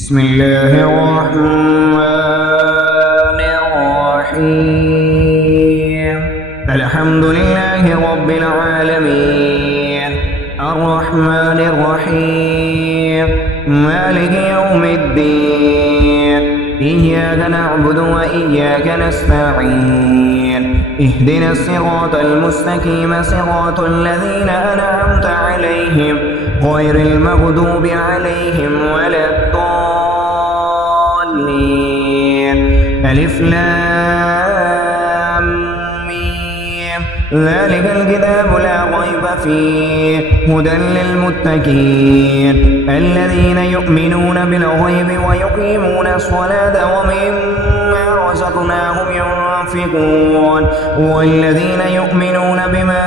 بسم الله الرحمن الرحيم. الحمد لله رب العالمين الرحمن الرحيم مالك يوم الدين. إياك نعبد وإياك نستعين. اهدنا الصراط المستقيم صراط الذين أنعمت عليهم غير المغضوب عليهم ولا الضالين. ألف لام ميم. ذلك الكتاب لا ريب فيه هدى للمتقين الذين يؤمنون بالغيب ويقيمون الصلاة ومما رزقناهم ينفقون والذين يؤمنون بما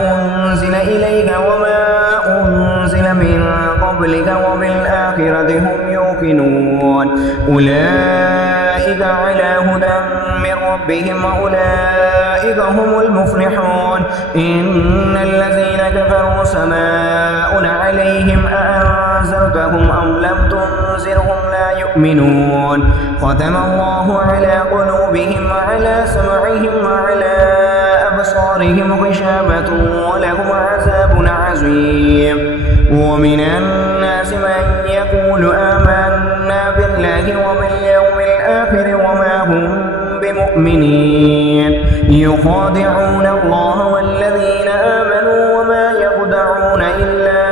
أنزل إليك وما أنزل من قبلك وبالآخرة هم يوقنون أولئك على هدى من ربهم وأولئك هم المفلحون. إن الذين كفروا سواء عليهم أأنذرتهم أم لم تنذرهم لا يؤمنون. ختم الله على قلوبهم وعلى سمعهم وعلى أبصارهم غشاوة ولهم عذاب عظيم. ومن الناس من يقول آمنا بالله وباليوم الآخر وما هم بمؤمنين. يخادعون الله والذين آمنوا وما يخدعون إلا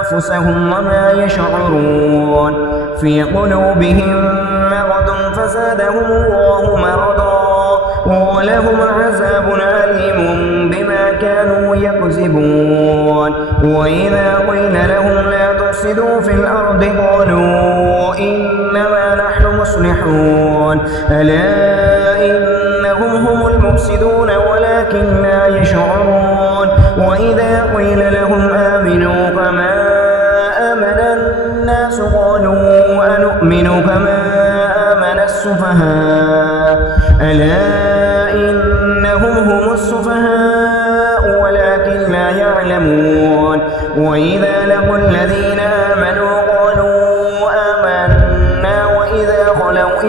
أنفسهم وما يشعرون. في قلوبهم مرض فزادهم الله مرضا ولهم عذاب أليم بما كانوا يكذبون. وإذا قيل لهم لا تفسدوا في الأرض قالوا إنما نحن مصلحون ألا إنهم هم المفسدون ولكن لا يشعرون. وإذا قيل لهم آمنوا كما آمن الناس قالوا أنؤمن كما آمن السفهاء ألا إنهم هم السفهاء ولكن لا يعلمون. وإذا لقوا الذين آمنوا قالوا آمنا وإذا خلوا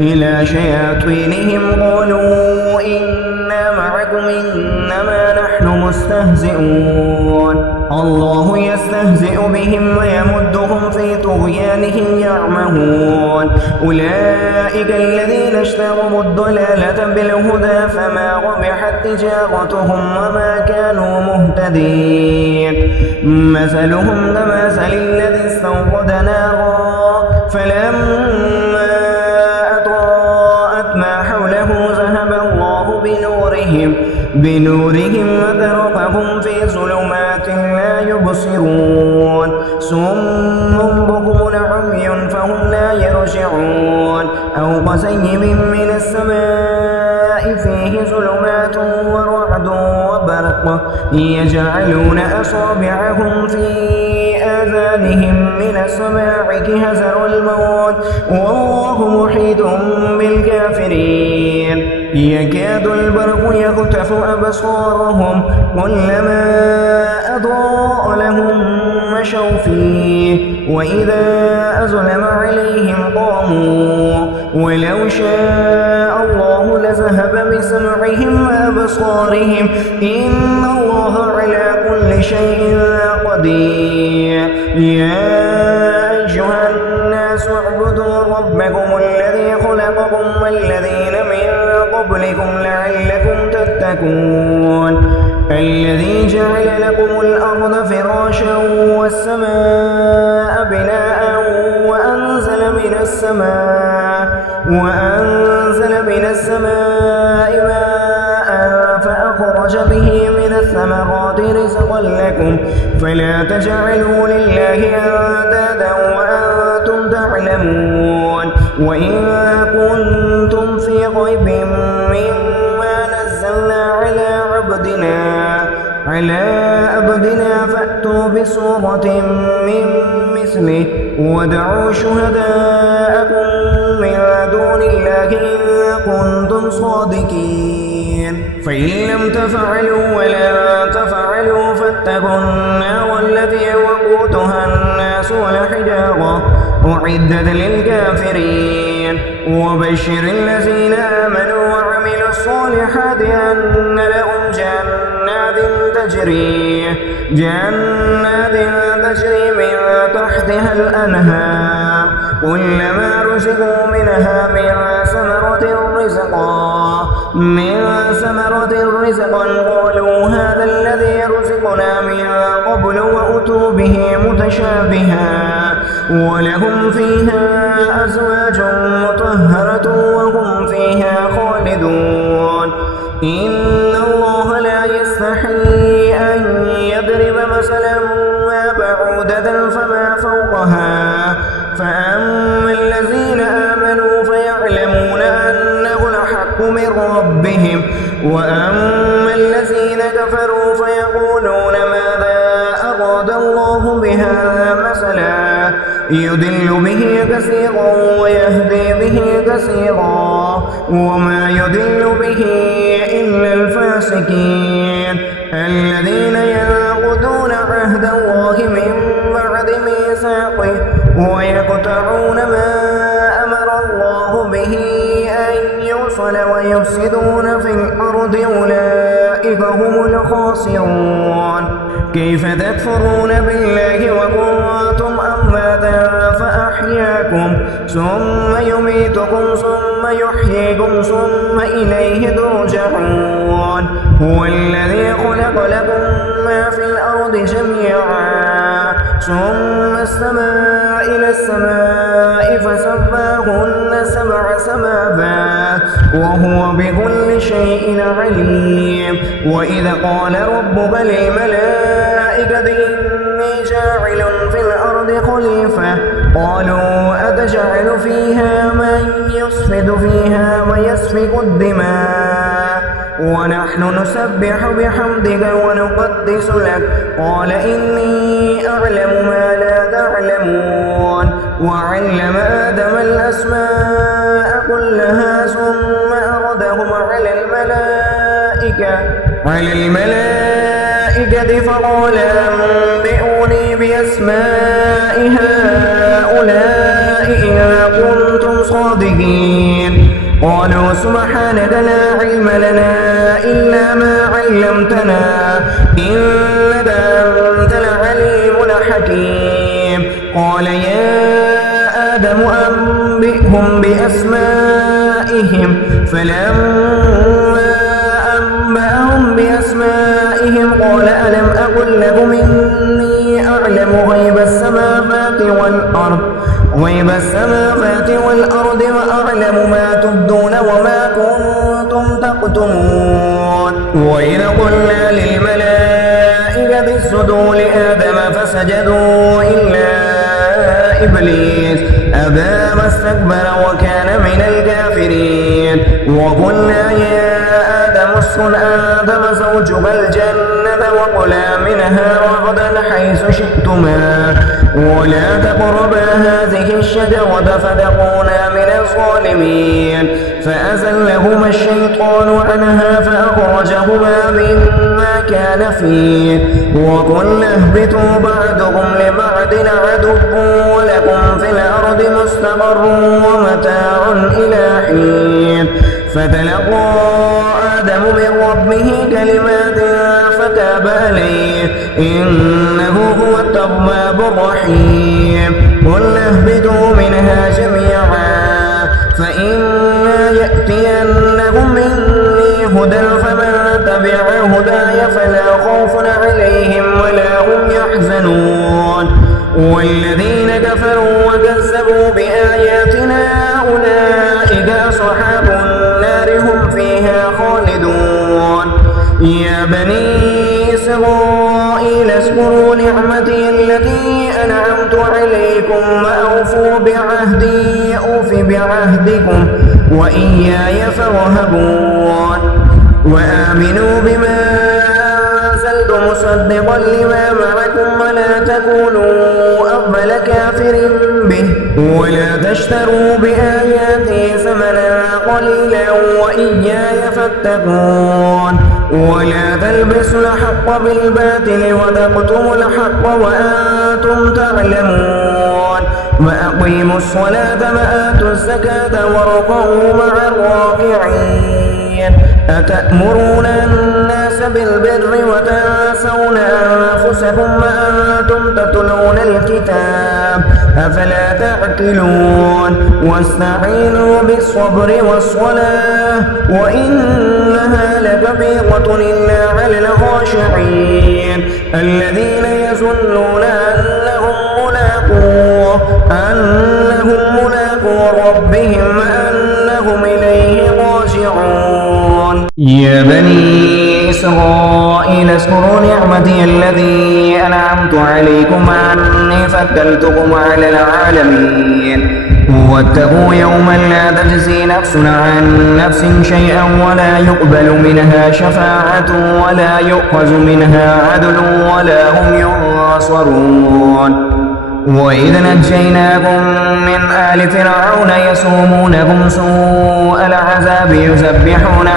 إلى شياطينهم قالوا إنا معكم إنما نحن مستهزئون. الله يستهزئ بهم ويمدهم في طغيانهم يعمهون. أولئك الذين اشتروا الضلالة بالهدى فما ربحت تجارتهم وما كانوا مهتدين. مثلهم كمثل الذي استوقد نارا فلما أضاءت ما حوله ذهب الله بنورهم وتركهم في ظلمات لا يبصرون. صم بكم عمي فهم لا يرجعون. أو كصيب من السماء فيه ظلمات ورعد وبرق يجعلون أصابعهم في آذانهم من السماع كحذر الموت والله محيط بالكافرين. يكاد البرق يخطف أبصارهم كلما أضاء لهم مشوا فيه وإذا أظلم عليهم قاموا. ولو شاء الله لذهب بسمعهم وأبصارهم إن الله على كل شيء قدير. يا أيها الناس اعبدوا ربكم الذي خلقكم والذين من قبلكم لعلكم تتقون. الذي جعل لكم الأرض فراشا والسماء بناء وأنزل من السماء ماء فأخرج به من الثمرات رزقا لكم فلا تجعلوا لله أندادا وأنتم تعلمون. وإن كنتم في ريب مما نزلنا على عبدنا فأتوا بسورة من مثله وادعوا شهداءكم من دون الله إن كنتم صادقين. فإن لم تفعلوا ولا تفعلوا فاتقوا النار التي وقودها الناس والحجارة أعدت للكافرين وبشر الذين آمنوا وعملوا الصالحات أن لهم جنات تجري من تحتها الأنهار كلما رزقوا منها من ثمرة رزقا قالوا هذا الذي رزقنا من قبل وأتوا به متشابها ولهم فيها أزواج مطهرة وهم فيها خالدون إن الله لا يستحيي أن يضرب مثلا ما بعودة فما فوقها فأما الذين آمنوا فيعلمون أنه الحق من ربهم وأما الذين كفروا فيقولون ماذا أراد الله بهذا مثلا يضل به كثيرا ويهدي به كثيرا وما يضل به إلا الفاسقين الذين ينقضون عهد الله من بعد ميثاقه ويقطعون ما أمر الله به أن يوصل ويفسدون في الأرض أولئك هم الخاسرون كيف تكفرون بالله وكنتم أمواتا فأحياكم ثم يميتكم ثم يحييكم ثم إليه ترجعون هو الذي خلق لكم ما في الأرض جميعا ثم استوى إلى السماء فسواهن 7 سماوات وهو بكل شيء عليم وإذا قال ربك للملائكة إني جاعل في الأرض خليفة قالوا أتجعل فيها من يفسد فيها ويسفك الدماء ونحن نسبح بحمدك ونقدس لك قال إني أعلم ما لا تعلمون وعلم آدم الأسماء كلها ثم أردهم على الملائكة فقال أنبئوني بأسماء هؤلاء إن كنتم صادقين قالوا سبحانك لا علم لنا إلا ما علمتنا إنك أنت العليم الحكيم قال يا آدم أنبئهم بأسمائهم فلما أنبأهم بأسمائهم قال ألم أقل لكم إني أعلم غيب السماوات والأرض وأعلم ما تبدون وما كنتم تكتمون وإذ قلنا للملائكة اسجدوا لآدم فسجدوا إلا إبليس أبى واستكبر وكان من الكافرين وقلنا يا آدم اسكن أنت وزوجك الجنة وكلا منها رغدا حيث شئتما ولا تقربا هذه الشجرة فتكونا من الظالمين فأزلهما الشيطان عنها فأخرجهما مما كان فيه وقلنا اهبطوا بعضكم لبعض عدو ولكم في الأرض مستقر ومتاع إلى حين فتلقى آدم من ربه كلمات فتاب عليه إنه هو التواب الرحيم قلنا اهبطوا منها جميعا فإما يأتينكم مني هدى فمن تبع هداي فلا خوف عليهم ولا هم يحزنون والذين كفروا وكذبوا بآياتنا أولئك أصحاب النار هم فيها خالدون يا بني إسرائيل اذكروا نعمتي التي أنعمت عليكم وأوفوا بعهدي أوف بعهدكم وإياي فارهبون وآمنوا بما أنزلت مصدقا لما معكم ولا تكونوا أول كافر به ولا تشتروا بآياتي ثمنا قليلا وإياي فاتقون ولا تلبسوا الحق بالباطل وتكتموا الحق وأنتم تعلمون وأقيموا الصلاة وآتوا الزكاة واركعوا مع الراكعين أتأمرون الناس بالبر وتنسون أنفسكم وأنتم تتلون الكتاب أفلا تعقلون واستعينوا بالصبر والصلاة وإنها لكبيرة إلا على الخاشعين الذين يظنون أنهم ملاقو ربهم وأنهم إليه راجعون يا بني إسرائيل اذكروا نعمتي التي أنعمت عليكم وأني فضلتكم على العالمين واتقوا يوما لا تجزي نفس عن نفس شيئا ولا يقبل منها شفاعة ولا يؤخذ منها عدل ولا هم ينصرون وإذ نجيناكم من آل فرعون يسومونكم سوء العذاب يذبحون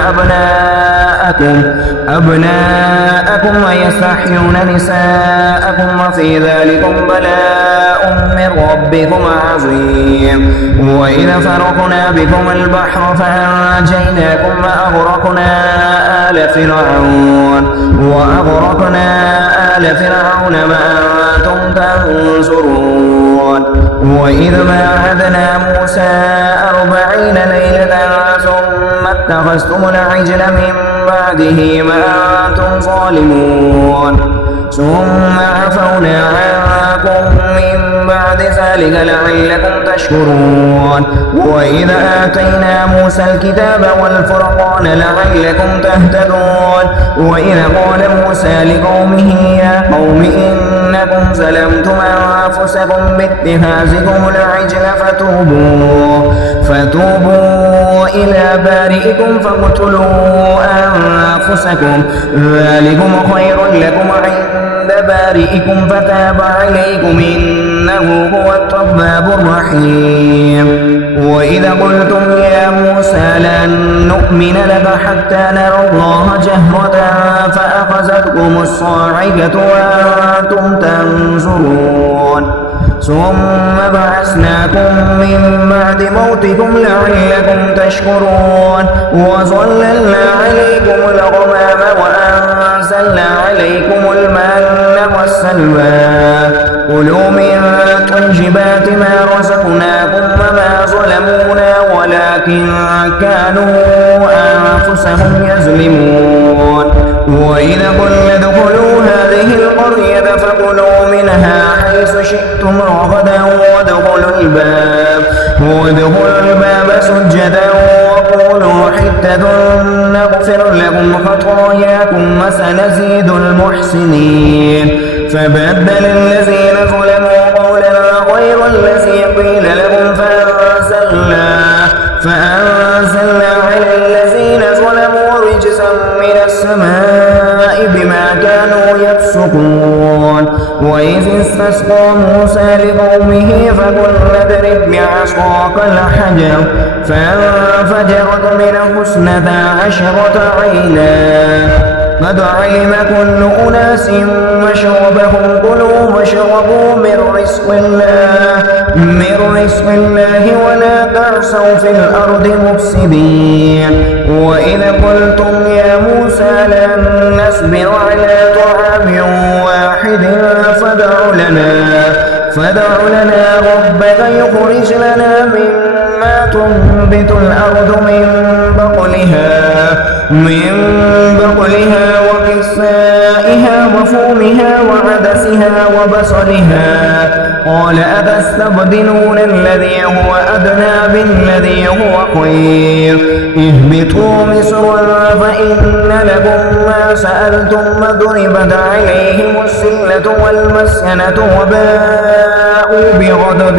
أبناءكم ويستحيون نساءكم وفي ذلكم بلاء من ربكم عظيم وإذ فرقنا بكم البحر فأنجيناكم وأغرقنا آل فرعون ما أنتم تنظرون وإذ باعثنا موسى 40 ليلة ثم اتخذتم العجل من بعده ما أنتم ظالمون ثم عفونا عنكم من بعد ذلك لعلكم تشكرون وإذ آتينا موسى الكتاب والفرقان لعلكم تهتدون وإذ قال موسى لقومه يا قوم إنكم ظلمتم أنفسكم باتخاذكم العجل فتوبوا إلى بارئكم فاقتلوا أنفسكم ذلكم خير لكم عند بارئكم فتاب عليكم إنه هو التواب الرحيم وإذا قلتم يا موسى لن نؤمن لك حتى نرى الله جهرة فأخذتكم الصاعقة وأنتم تنظرون ثم بعثناكم من بعد موتكم لعلكم تشكرون وظللنا عليكم الغمام وأنزلنا عليكم المن والسلوى كلوا من طيبات ما رزقناكم وما ظلمونا ولكن كانوا أنفسهم يظلمون وإذا قلنا ادخلوا هذه القرية فكلوا منها حيث شئتم رغدا وادخلوا الباب سجدا وقولوا حتة نغفر لكم خطاياكم وسنزيد المحسنين فبدل الذين ظلموا قولا غير الذي قيل لهم فأنزلنا على الذين ظلموا رجزا من السماء بما كانوا يفسقون وإذ استسقى موسى لقومه فقلنا اضرب بعصاك الحجر فانفجرت منه 12 عينا قد علم كل أناس مشربهم كلوا واشربوا من رزق الله ولا تعصوا في الأرض مفسدين وإذ قلتم يا موسى لن نصبر على طعام واحد فادع لنا ربك يخرج لنا مما تنبت الأرض من بقلها وقثائها وفومها وعدسها وبصلها قال أتستبدلون الذي هو أدنى بالذي هو خير اهبطوا مصرا فإن لكم ما سألتم وضربت عليهم الذلة والمسكنة وباءوا بغضب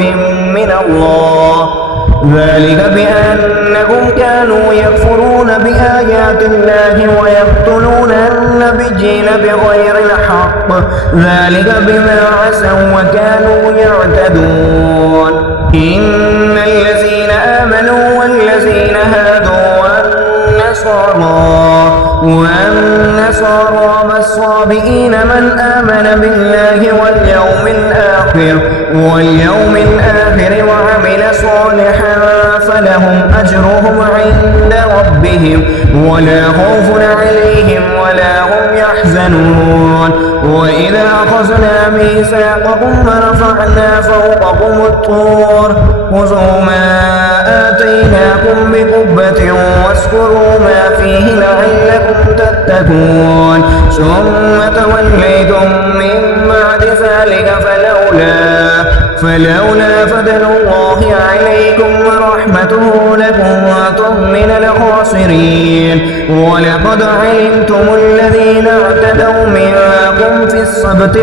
من الله ذلك بأنهم كانوا يكفرون بآيات الله ويقتلون النبيين بغير الحق ذلك بما عصوا وكانوا يعتدون إن الذين آمنوا والذين هادوا والنصارى والصابئين من آمن بالله واليوم الآخر الآخر وعمل صالحا فلهم أجرهم عند ربهم ولا خوف عليهم ولا هم يحزنون. وإذا أخذنا ميثاقكم ورفعنا فوقكم الطور خذوا ما آتيناكم بقوة واذكروا ما فيه لعلكم تتقون ثم توليتم من بعد ذلك فلولا فضل الله عليكم ورحمته لكنتم من الخاسرين. ولقد علمتم الذين اعتدوا منكم في السبت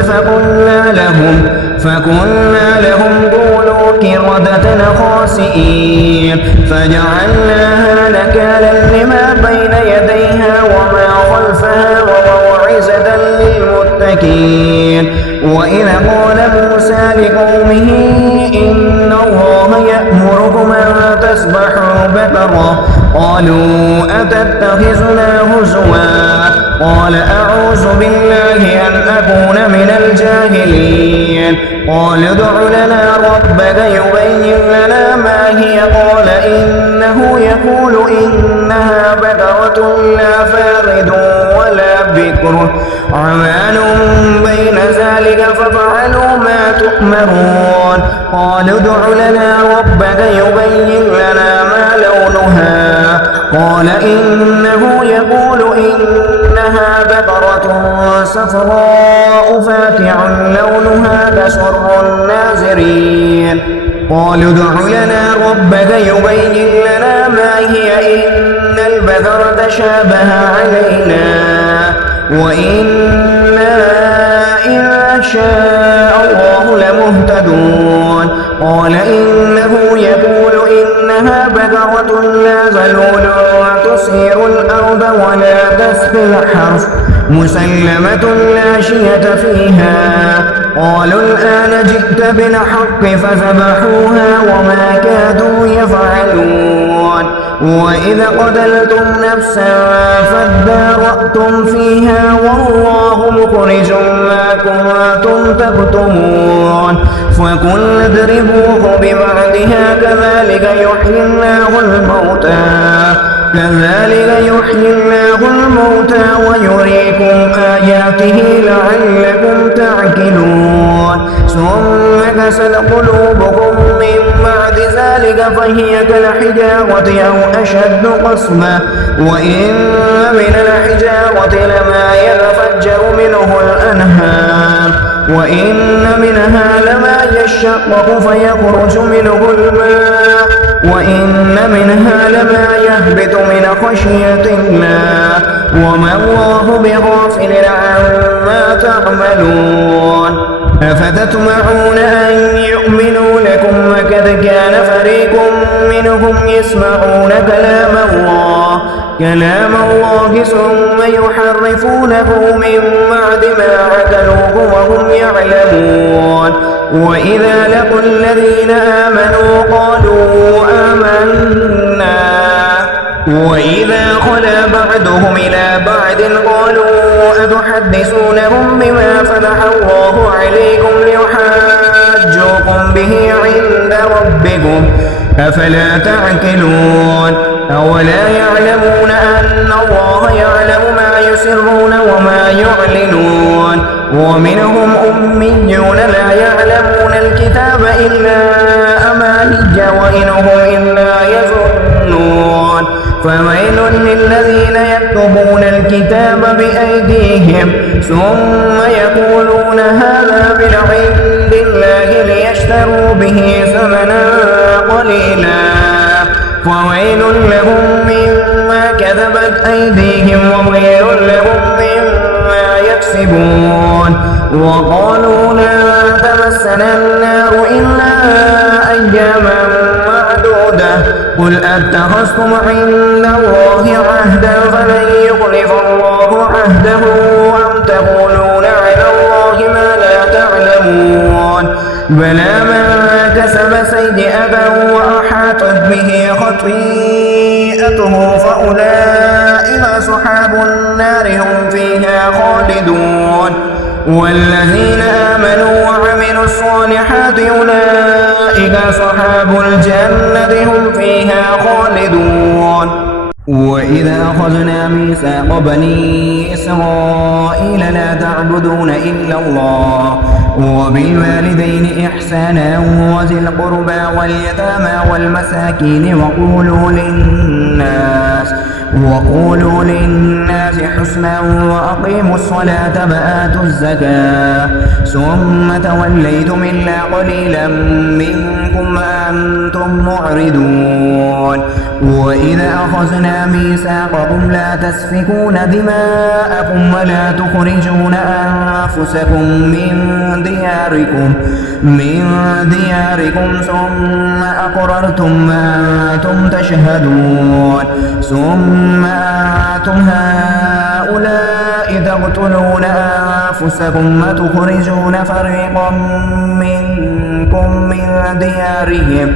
فقلنا لهم كونوا قردة خاسئين فجعلناها نكالا لما بين يديها وما خلفها وموعظة للمتقين. وإذ قال موسى لقومه إن الله يأمركم أن تذبحوا بقرة قالوا أتتخذنا هزوا قال أعوذ بالله أن أكون من الجاهلين. قال ادع لنا ربك يبين لنا ما هي قال إنه يقول إنها بقرة لا فارض ولا بكر عوان بين ذلك ففعلوا ما تؤمرون. قال ادع لنا ربك يبين لنا ما لونها قال إنه يقول إنها بقرة صفراء فاقع لونها تسر الناظرين. قال ادع لنا ربك يبين لنا ما هي إن البقرة شابه علينا وإنا إن شاء الله لمهتدون. قال إنه يقول إنها بقرة لا ذلول تثير الأرض ولا تسقي الحرث مسلمة لا شية فيها. قالوا الآن جئت بالحق فذبحوها وما كادوا يفعلون. وإذا قتلتم نفسا فادارأتم فيها والله مخرج ما كنتم تكتمون فقل اضربوه ببعضها كذلك يحيي الله الموتى ويريكم آياته لعلكم تعقلون. ثم كست قلوبكم من بعد ذلك فهي كالحجارة أو أشد قسوة وإن من الحجارة لما يتفجر منه الأنهار وإن منها لما يشقق فيخرج منه الماء وإن منها لما يهبط من خشية الله وما الله بغافل عما تعملون. أفتطمعون أن يؤمنوا لكم وقد كان فريق منهم يسمعون كلام الله ثم يحرفونه من بعد ما عقلوه وهم يعلمون. وإذا لقوا الذين آمنوا قالوا آمنا وإذا خلا بعضهم إلى بعض قالوا أتحدثونهم بما فتح الله عليكم ليحاجوكم به عند ربكم أفلا تعقلون. أولا يعلمون أن الله يعلم ما يسرون وما يعلنون. ومنهم أميون لا يعلمون الكتاب إلا أماني وإنهم إلا يظنون. فويل للذين يكتبون الكتاب بأيديهم ثم يقولون هذا من عند الله ليشتروا به ثمنا قليلا فويل لهم مما كذبت أيديهم وويل لهم مما يكسبون. وقالوا لا تمسنا النار إلا أياما معدودة قل أتخذتم عند الله عهدا فلن يخلف الله عهده أم تقولون على الله ما لا تعلمون. بلى من كسب سيئة وأحاطت به خطيئته فأولئك أصحاب النار هم فيها خالدون. والذين آمنوا وعملوا الصالحات أولئك أولئك أصحاب الجنة هم فيها خالدون. وإذا أخذنا ميثاق بني إسرائيل لا تعبدون إلا الله وبالوالدين إحسانا وذي القربى واليتامى والمساكين وقولوا للناس حسنا وأقيموا الصلاة وآتوا الزكاة ثم توليتم إلا قليلا منكم وأنتم معرضون. وإذا أخذنا ميثاقكم لا تسفكون دماءكم ولا تخرجون أنفسكم من دياركم ثم أقررتم وأنتم تشهدون ثم أنتم هؤلاء تقتلون أنفسكم وتخرجون فريقا منكم من ديارهم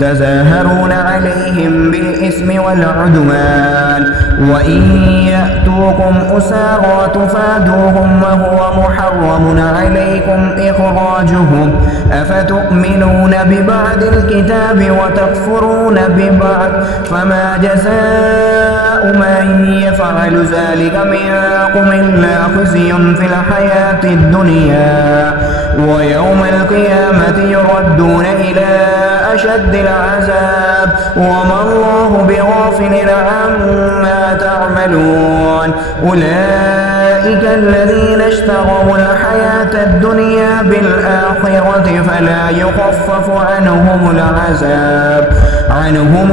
تظاهرون عليهم بالإثم والعدوان وإن يأتوكم أسارى تفادوهم وهو محرم عليكم إخراجهم أفتؤمنون ببعض الكتاب وتكفرون ببعض فما جزاء من يفعل ذلك منكم إلا خزي في الحياة الدنيا ويوم القيامة يردون إلى أشد العذاب وما الله بغافل عما تعملون. أولئك الذين اشتروا الحياة الدنيا بالآخرة فلا يخفف عنهم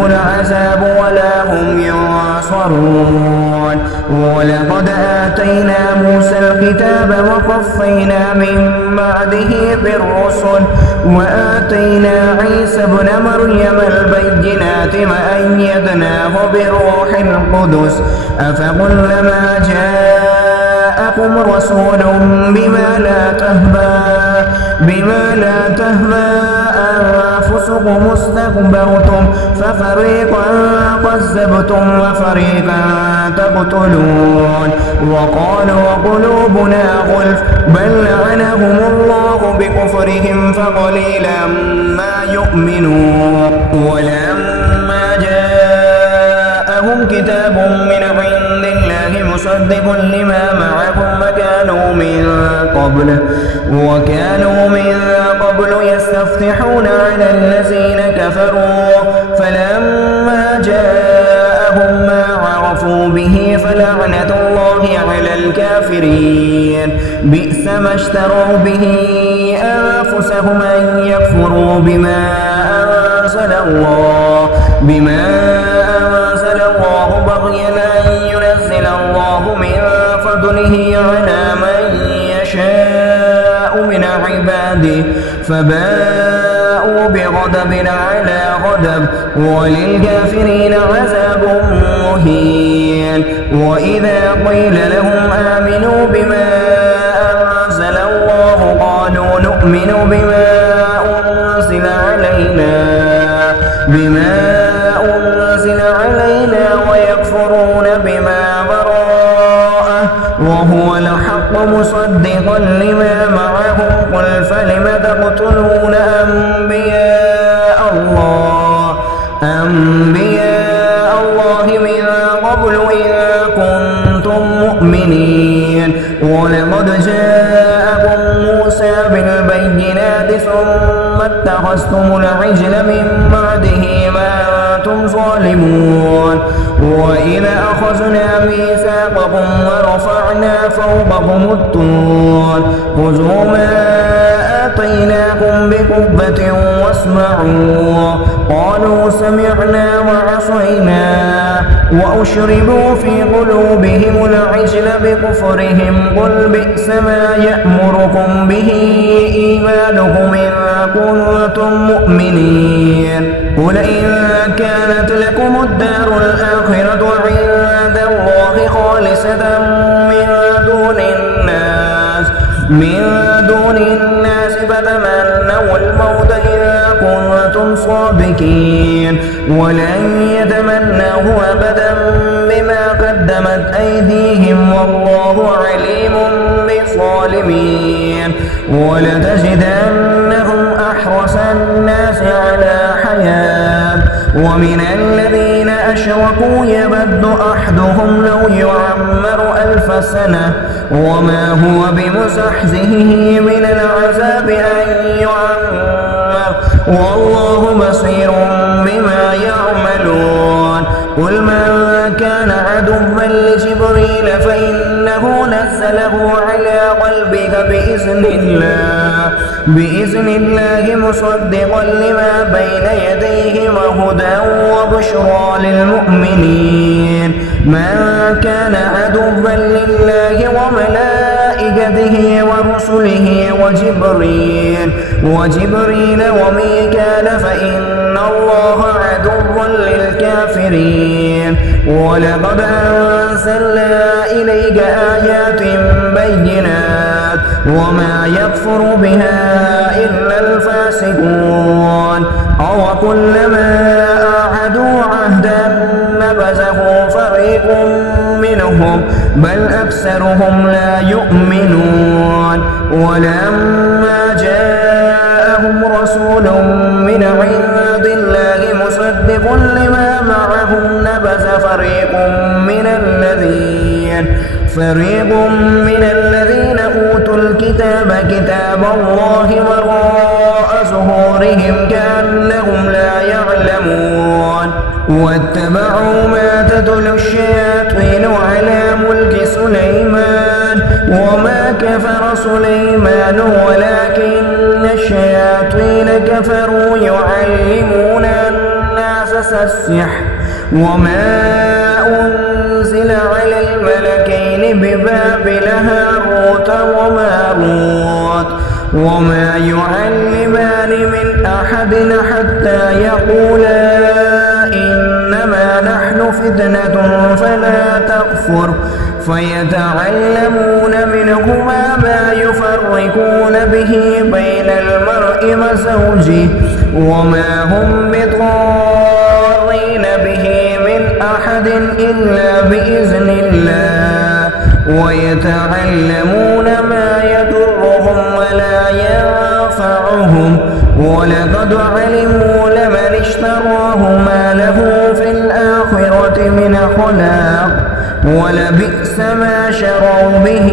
العذاب ولا هم ينصرون. ولقد آتينا موسى الكتاب وقفينا من بعده بالرسل وآتينا عيسى ابن مريم البينات وأيدناه بروح القدس أفكلما جاءكم رسول بما لا تهوى أنفسكم استكبرتم ففريقا كذبتم وفريقا تقتلون. وقالوا قلوبنا غلف بل لعنهم الله بكفرهم فقليلا ما يؤمنون. ولما جاءهم كتاب من عند الله مصدق لما معهم وكانوا من قبل يستفتحون على الذين كفروا فلما جاءهم ما عرفوا به فلعنة الله على الكافرين. بئس ما اشتروا به أنفسهم أن يكفروا بما أنزل الله بغيا أن ينزل الله من فضله على من يشاء من عباده فباءوا بغضب على غضب وللكافرين عذاب مهين. وإذا قيل لهم آمنوا بما أنزل الله قالوا نؤمن بما أنزل علينا ويكفرون بما وراءه وهو الحق مصدقا لما معهم قل فلم تقتلون أنبياء الله من قبل إن كنتم مؤمنين. ولقد جاءكم موسى بالبينات ثم اتخذتم العجل من بعده ما أنتم ظالمون. وإذا أخذنا ميثاقكم ورفعنا فوقكم الطور خذوا ما آتيناكم بقوة واسمعوا قالوا سمعنا وعصينا وأشربوا في قلوبهم العجل بكفرهم قل بئس ما يأمركم به إيمانكم إن كنتم مؤمنين. قل إن كانت لكم الدار الآخرة عند الله خالصة من دون الناس فتمنوا الموت إن كنتم صادقين ولن يتمنوه أبدا بما قدمت أيديهم والله عليم بالظالمين. ولتجدنهم أحرص الناس ومن الذين أشركوا يود أحدهم لو يعمر 1000 سنة وما هو بمزحزحه من العذاب أن يعمر والله بصير بما يعملون قل من كان عدوا لجبريل فإنه نزله على قلبك بإذن الله مصدقا لما بين يديه وهدى وبشرى للمؤمنين من كان عدوا لله وملائكته ورسله وجبريل وميكال فإن الله عدو للكافرين ولقد أنزلنا إليك آيات بينات وما يكفر بها إلا الفاسقون أو كلما أعادوا عهدا نبذه فريق منهم بل أكثرهم لا يؤمنون ولما جاءهم رسول من عند الله مصدق لما معهم نبذ فريق من الذين أوتوا الكتاب كتاب الله وراء ظهورهم كأنهم لا يعلمون واتبعوا ما تتلو الشياطين على ملك سليمان وما كفر سليمان ولكن الشياطين كفروا يعلمون الناس السحر وما أنزل على الملكين ببابل هاروت وماروت وما يعلمان من أحد حتى يقولا إنما نحن فتنة فلا تكفر فيتعلمون منهما ما يفرقون به بين المرء وزوجه وما هم بضارين به من أحد إلا بإذن الله ويتعلمون ما يضرهم ولا ينفعهم ولقد علموا لمن اشتراه ما له في الآخرة من خلاق ولبئس ما شروا به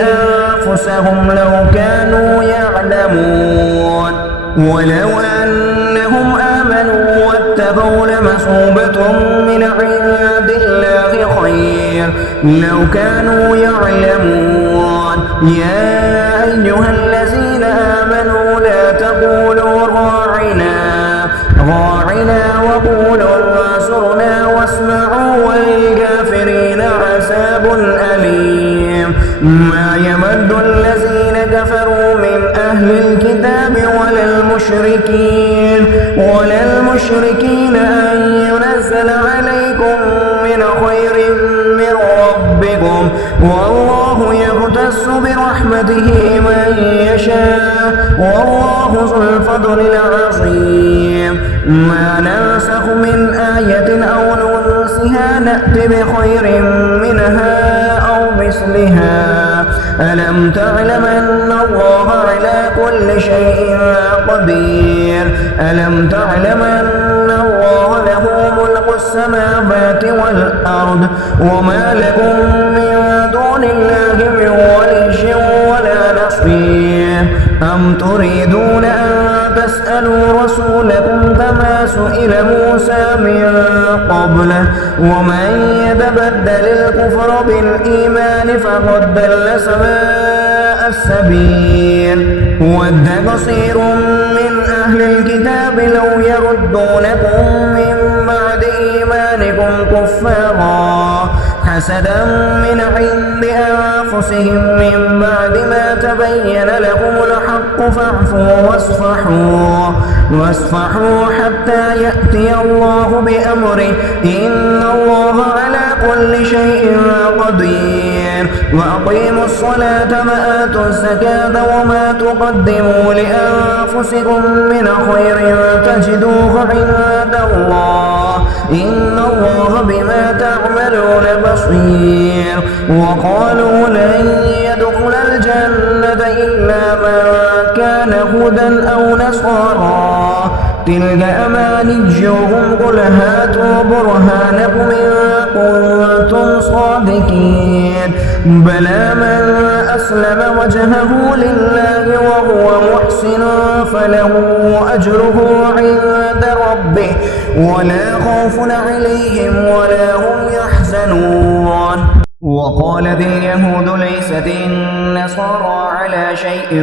أنفسهم لو كانوا يعلمون ولو أنهم آمنوا واتقوا لمثوبة من عند الله خير لو كانوا يعلمون يا أيها الذين آمنوا لا تقولوا راعنا وقولوا انصرنا واسمعوا وللكافرين عذاب أليم ما يمد الذين كفروا من أهل الكتاب ولا المشركين أن ينزل عليكم من خير من ربكم والله يختص برحمته من يشاء والله ذو الفضل العظيم ما ننسخ من آية أو ننسها نأت بخير منها أو مثلها ألم تعلم أن الله على كل شيء قدير ألم تعلم أن الله له ملك السماوات والأرض وما لكم من دون الله من ولي ولا نصير أم تريدون أن تسألوا رسولكم كما سئل موسى من قبل ومن يتبدل الكفر بالإيمان فقد ضل سواء السبيل ود كثير من أهل الكتاب لو يردونكم من بعد إيمانكم كفارا حسدا من عند أنفسهم من بعد ما تبين لهم الحق فاعفوا واصفحوا حتى يأتي الله بأمره إن الله على كل شيء قدير وأقيموا الصلاة وآتوا الزكاة وما تقدموا لأنفسكم من خير تجدوه عند الله إن الله بما تعملون بصير وقالوا لن يدخل الجنة إلا من كان هودا أو نصارى تلك أمانيهم قل هاتوا برهانكم إن كنتم صادقين بلى من أسلم وجهه لله وهو محسن فله أجره عند ربه ولا خوف عليهم ولا هم يحزنون وقالت اليهود ليست النصارى على شيء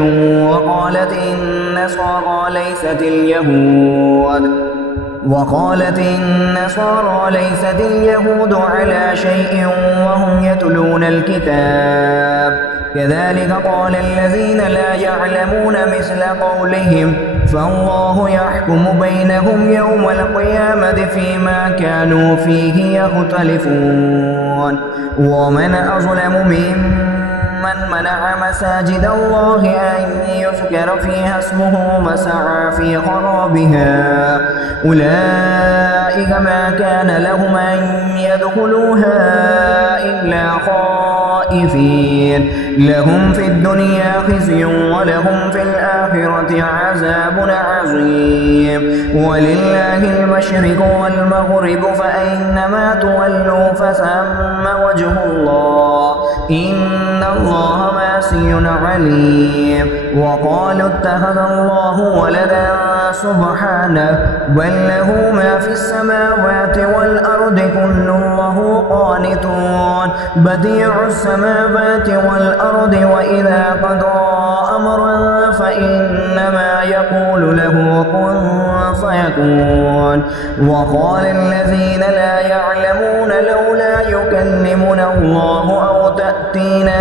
وقالت النصارى ليست اليهود على شيء وهم يتلون الكتاب كذلك قال الذين لا يعلمون مثل قولهم فالله يحكم بينهم يوم القيامة فيما كانوا فيه يختلفون ومن أظلم ممن منع مساجد الله أن يذكر فيها اسمه وسعى في خرابها أولئك ما كان لهم أن يدخلوها إلا خائفين لهم في الدنيا خزي ولهم في الآخرة عذاب عظيم ولله المشرق والمغرب فأينما تولوا فثم وجه الله إن الله واسع عليم وقالوا اتخذ الله ولدا سبحانه بل له ما في السماوات والأرض كل له قانتون بديع السماوات والأرض وإذا قضى أمرا فإنما يقول له كن فيكون وقال الذين لا يعلمون لولا يكلمنا الله أو تأتينا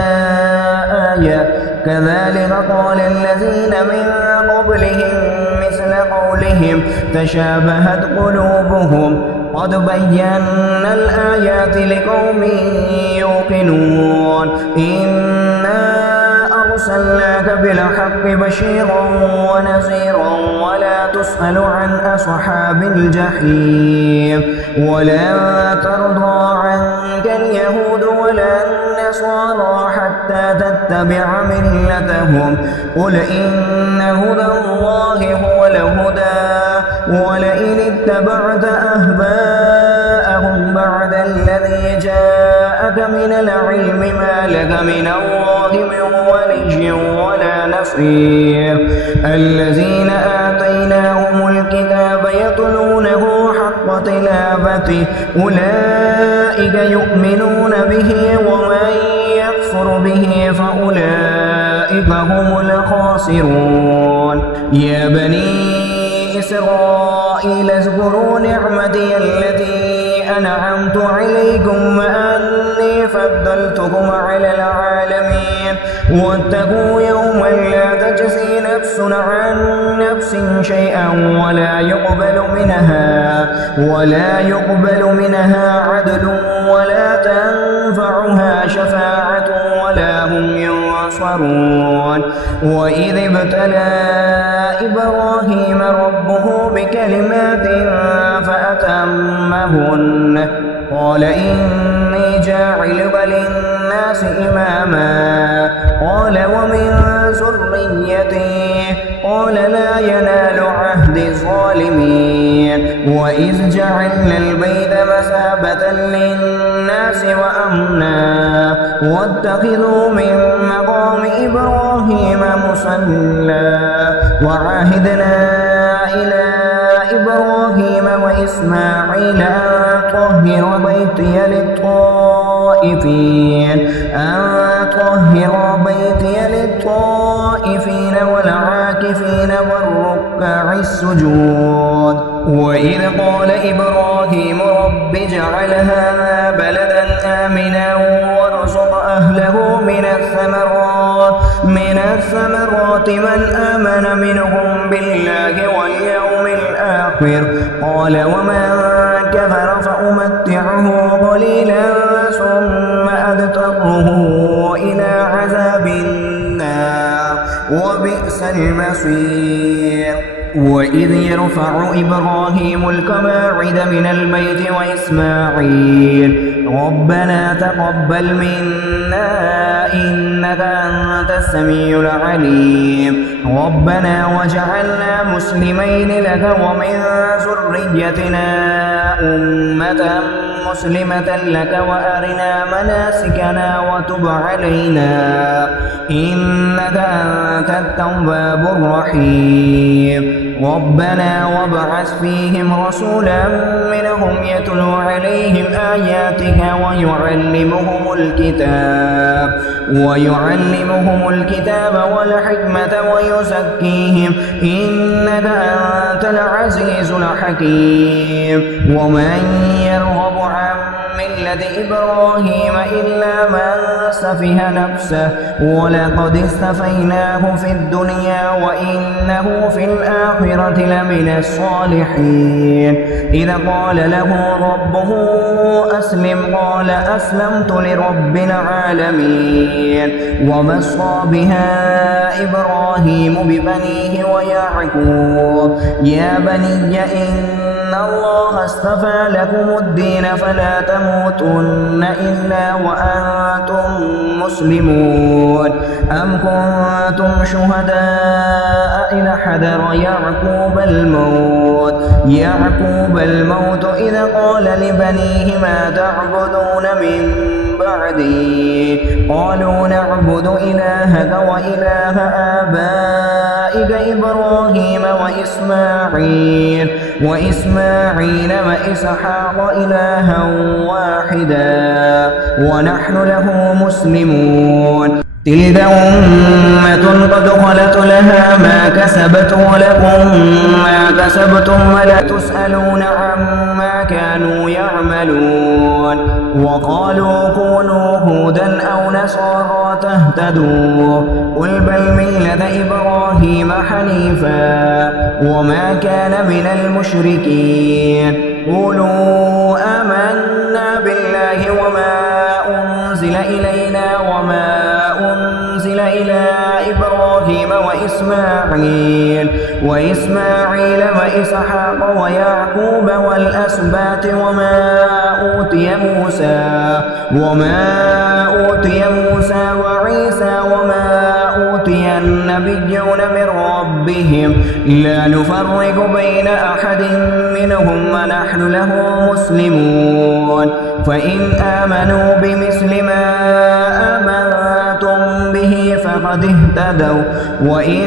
آية كذلك قال الذين من قبلهم مثل قولهم تشابهت قلوبهم قد بينا الآيات لقوم يوقنون إنا أرسلناك بالحق بشيرا ونذيرا ولا تسأل عن أصحاب الجحيم ولا ترضى عنك اليهود ولا النصارى حتى تتبع ملتهم قل إن هدى الله هو الهدى ولئن اتبعت أهواءهم بعد الذي جاءك من العلم ما لك من الله من ولي ولا نصير الذين آتيناهم الكتاب يتلونه حق تلاوته أولئك يؤمنون به ومن يكفر به فأولئك هم الخاسرون يا بني إسرائيل اذكروا نعمتي التي أنعمت عليكم وأني فضلتكم على العالمين واتقوا يوما لا تجزي نفس عن نفس شيئا ولا يقبل منها عدل ولا تنفعها شفاعة ولا هم ينصرون وإذ ابتلى إبراهيم ربه بكلمات فأتمهن قال إني جاعلك للناس إماما قال ومن ذريتي قال لا ينال عهد الظالمين وإذ جعلنا البيت مثابة للناس وأمنا واتخذوا من مقام إبراهيم مصلى وعهدنا إلى إبراهيم وإسماعيل أن طهر بيتي للطائفين والعاكفين والركع السجود وإذ قال إبراهيم رب اجعل هذا بلدا آمنا وارزق أهله من الثمرات من آمن منهم بالله واليوم الآخر قال ومن كفر فأمتعه قليلا ثم أضطره إلى عذاب النار وبئس المصير وإذ يرفع إبراهيم القواعد من البيت وإسماعيل ربنا تقبل منا إنك أنت السميع العليم ربنا واجعلنا مسلمين لك ومن ذريتنا أمة مسلمة لك وأرنا مناسكنا وتب علينا إنك أنت التواب الرحيم ربنا وابعث فيهم رسولا منهم يتلو عليهم آياتك ويعلمهم الكتاب والحكمة ويزكيهم إنك أنت العزيز الحكيم ومن يرغب عن ملة إبراهيم إلا من سفه نفسه ولقد استفيناه في الدنيا وإنه في الآخرة لمن الصالحين إذا قال له ربه أسلم قال أسلمت لرب العالمين ووصى بها إبراهيم ببنيه ويعقوب يا بني إن الله اصطفى لكم الدين فلا تموتن إلا وأنتم مسلمون أم كنتم شهداء إذ حضر يعقوب الموت إذ قال لبنيه ما تعبدون من بعدي قالوا نعبد إلهك وإله آبائك إبراهيم وإسماعيل وإسحاق إلها واحدا ونحن له مسلمون تلك أمة قد خلت لها ما كسبت ولكم ما كسبتم ولا تسألون عما كانوا يعملون وقالوا كونوا هودا أو نصارى تهتدوا قل بل ملة إبراهيم حنيفا وما كان من المشركين قولوا آمنا بالله وما أنزل إلينا وما أنزل إلى إبراهيم وإسماعيل وإسحاق ويعقوب والأسباط وما أوتي موسى وعيسى وما أوتي النبيون من ربهم لا نفرق بين أحد منهم ونحن له مسلمون فإن آمنوا بمثل ما آمنتم به فقد اهتدوا وإن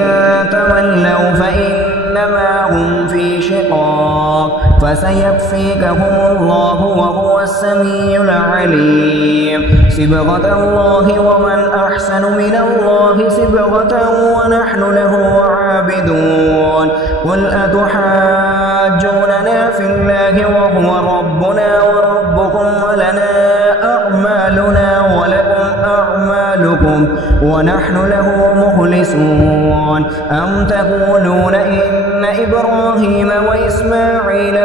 تولوا فإنما هم في شقاق فسيكفيكهم الله وهو السميع العليم صبغة الله ومن أحسن من الله صبغة ونحن له عابدون قل أتحاجوننا في الله وهو ربنا وربكم ولنا أعمالنا ولكم أعمالكم ونحن له مخلصون أم تقولون إن إبراهيم وإسماعيل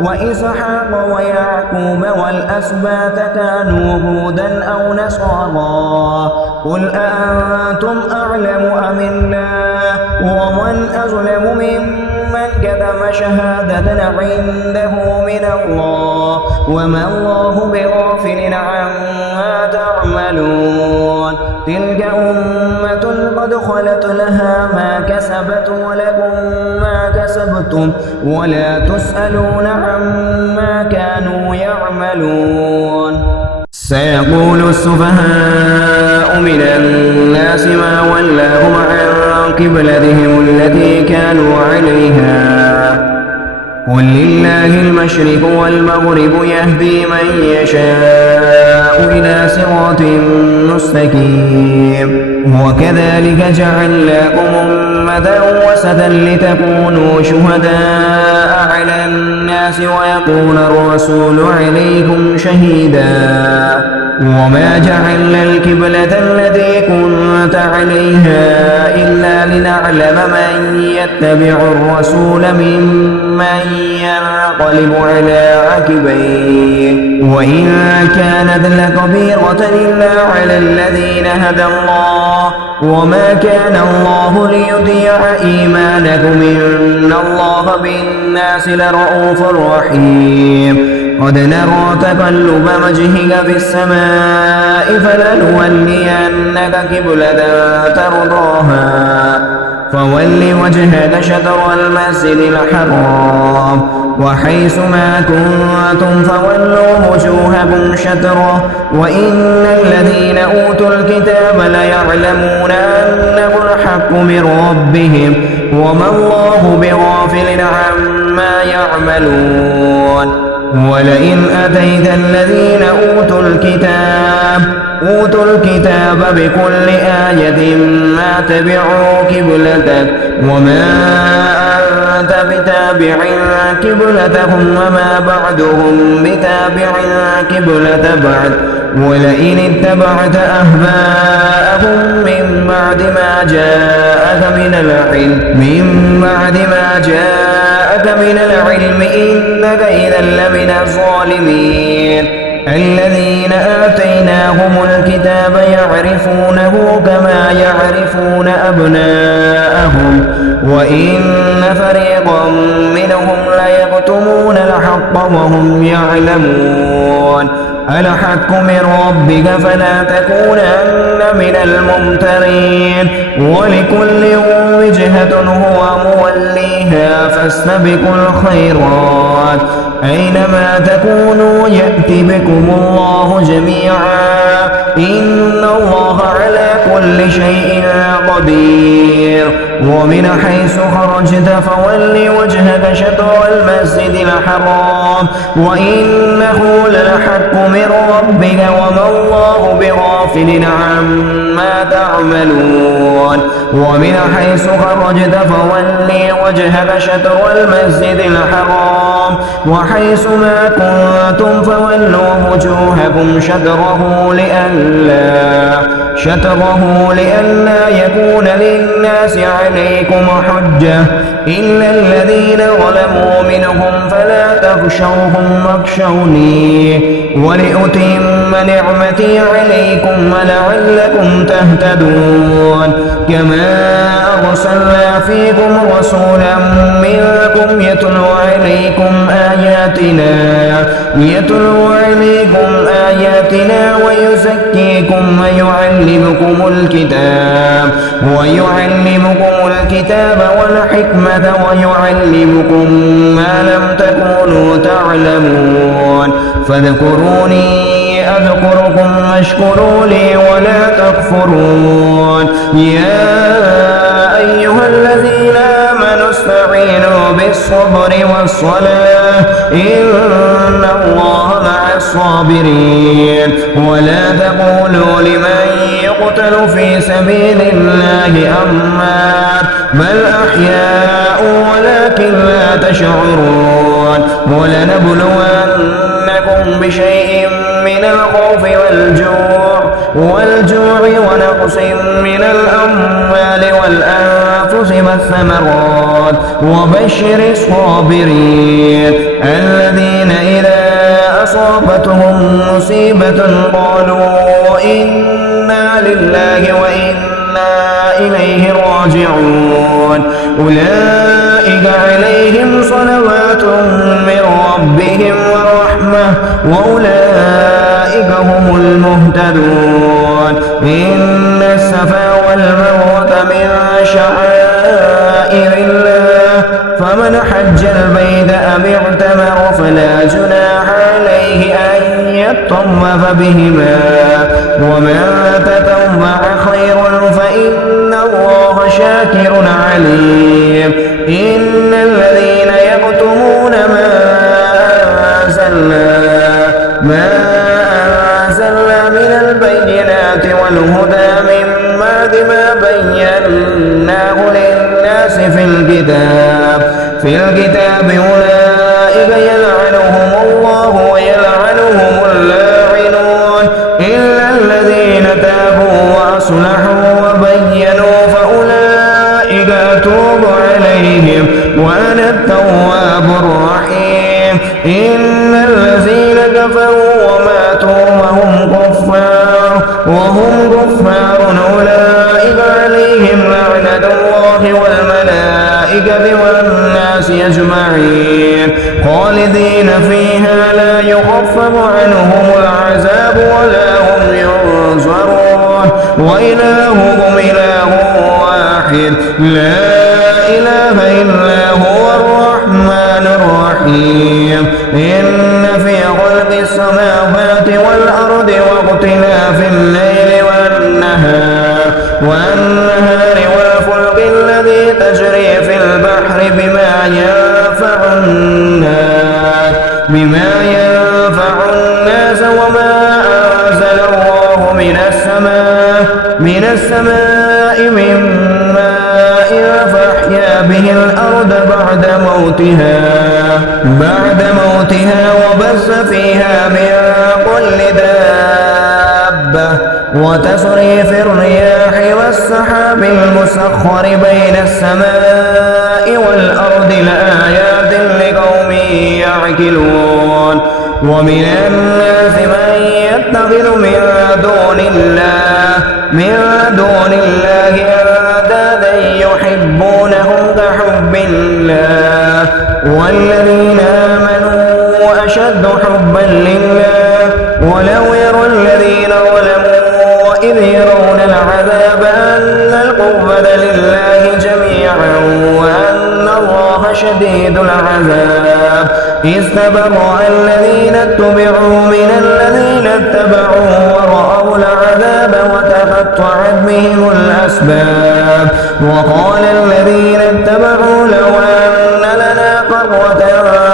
وإسحاق ويعقوب والأسباط كانوا هودا أو نصارى قل أأنتم أعلم أم الله ومن أظلم ممن كتم شهادة عنده من الله وما الله بغافل عما تعملون تلك أمة قد خلت لها ما كسبت ولكم ما كسبتم ولا تسألون عما كانوا يعملون سيقول السفهاء من الناس ما ولاهم عن قبلتهم التي كانوا عليها قل لله المشرق والمغرب يهدي من يشاء إلى صراط مستقيم وكذلك جعلناكم أمة وسطا لتكونوا شهداء على الناس ويكون الرسول عليكم شهيدا وما جعلنا القبلة التي كنت عليها إلا لنعلم من يتبع الرسول ممن ينقلب على عقبيه وإن كانت لكبيرة إلا على الذين هدى الله وما كان الله ليضيع إيمانكم إن الله بالناس لرؤوف رحيم قد نرى تقلب وجهك في السماء فلنولينك قبلة ترضاها فول وجهك شطر المسجد الحرام وحيث ما كنتم فولوا وجوهكم شطره وإن الذين أوتوا الكتاب ليعلمون أنه الحق من ربهم وما الله بغافل عما يعملون ولئن أتيت الذين أوتوا الكتاب بكل آية ما تبعوا قبلتك وما أنت بتابع قبلتهم وما بعدهم بتابع قبلة بعد ولئن اتبعت أهواءهم من بعد ما جاءك من العلم إنك إذا لمن الظالمين الذين آتيناهم الكتاب يعرفونه كما يعرفون أبناءهم وإن فريقا منهم ليكتمون الحق وهم يعلمون الحق من ربك فلا تكونن من الممترين ولكل وجهة هو موليها فاستبقوا الخيرات أينما تكونوا يأتي بكم الله جميعا إن الله على كل شيء قدير ومن حيث خرجت فول وجهك شطر المسجد الحرام وإنه للحق من ربك وما الله بغافل عما تعملون ومن حيث خرجت فول وجهك شطر المسجد الحرام وحيث ما كنتم فولوا وجوهكم شطره لئلا يكون للناس عليكم حجة إلا الذين ظلموا منهم فلا تخشوهم واخشوني ولأتم نعمتي عليكم ولعلكم تهتدون كما أرسلنا فيكم رسولا منكم يتلو عليكم آياتنا ويزكيكم ويعلمكم الكتاب والحكمة ويعلمكم ما لم تكونوا تعلمون فاذكروني أذكركم واشكروا لي ولا تكفرون يا أيها الذين آمنوا استعينوا بالصبر والصلاة إن الله مع الصابرين ولا تقولوا لمن يقتل في سبيل الله أموات بل أحياء ولكن لا تشعرون ولنبلونكم بشيء من الخوف والجوع ونقص من الأموال والأنفس والثمرات وبشر الصابرين الذين إذا أصابتهم مصيبة قالوا إنا لله وإنا إليه راجعون أولئك عليهم صلوات من ربهم ورحمة وأولئك هم المهتدون إن الصفا والمروة من شعائر الله فمن حج البيت أم اعتمر فلا جناح عليه أن يطوف بهما ومن تطوع خيرا فإن الله شاكر عليم إن الذين يكتمون ما أنزلنا من البينات والهدى من بعد ما بيناه للناس في الكتاب أولئك يلعنهم الله ويلعنهم اللاعنون إلا الذين تابوا وأصلحوا وبينوا فأولئك أتوب عليهم وأنا التواب الرحيم إن الذين كفروا وماتوا وهم كفار أولئك عليهم لعنة الله والملائكة والناس أجمعين خالدين فيها لا يخفف عنهم العذاب ولا هم ينظرون وإلهكم إله واحد لا إله إلا هو الرحمن الرحيم إن في خلق السماوات والأرض واختلاف الليل والنهار والفلك الذي تجري في البحر بما ينفع الناس وما أنزل الله من السماء من ماء فأحيا به الأرض بعد موتها وبث فيها من كل دابة وتصريف الرياح والسحاب المسخر بين السماء والأرض لآيات لقوم يعقلون ومن الناس من يتخذ من دون الله أندادا يحبونهم كحب الله والذين آمنوا أشد حبا لله ولو يرى الذين ظلموا إذ يرون العذاب أن القوة لله جميعا وأن الله شديد العذاب إذ تبرأ الذين اتبعوا من الذين اتبعوا ورأوا العذاب وتقطعت بهم الأسباب وقال الذين اتبعوا لو أن لنا قرة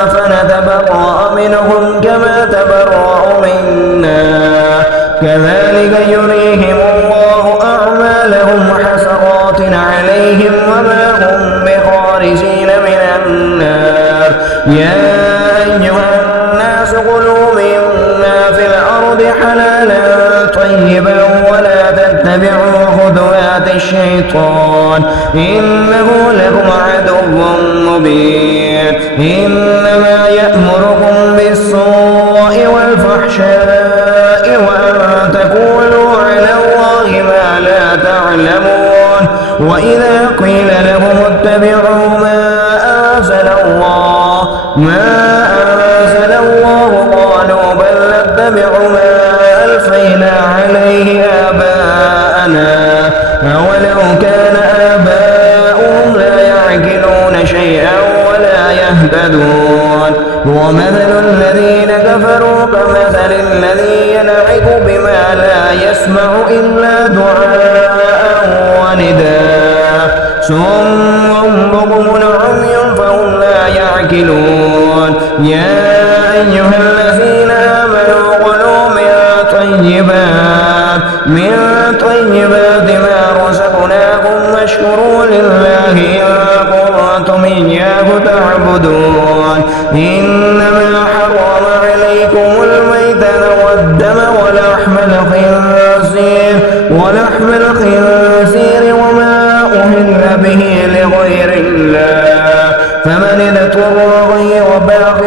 فنتبرأ منهم كما تبرأوا منا كذلك يريهم الله أعمالهم حسرات عليهم وما هم بخارجين من النار يا أيها الناس كلوا مما في الأرض حلالا طيبا ولا تتبعوا خطوات الشيطان إنه لكم عدو مبين إنما يأمركم بالسوء والفحشاء وأن تقولوا على الله ما لا تعلمون وإذا قيل لهم اتبعوا ما أنزل الله قالوا بل نتبع ما ألفينا عليه آباءنا أولو كان آباؤهم لا يعقلون شيئا ولا يهتدون ومثل الذين كفروا كمثل الذي ينعق بما لا يسمع إلا دعاء ونداء صم بكم عمي فهم لا يعقلون يا أيها الذين آمنوا كلوا من طيبات ما رزقناكم واشكروا لله إن كنتم إياه تعبدون إنما حرم عليكم الميتة والدم ولحم الخنزير وما أهل به لغير الله فمن اضطر غير باغ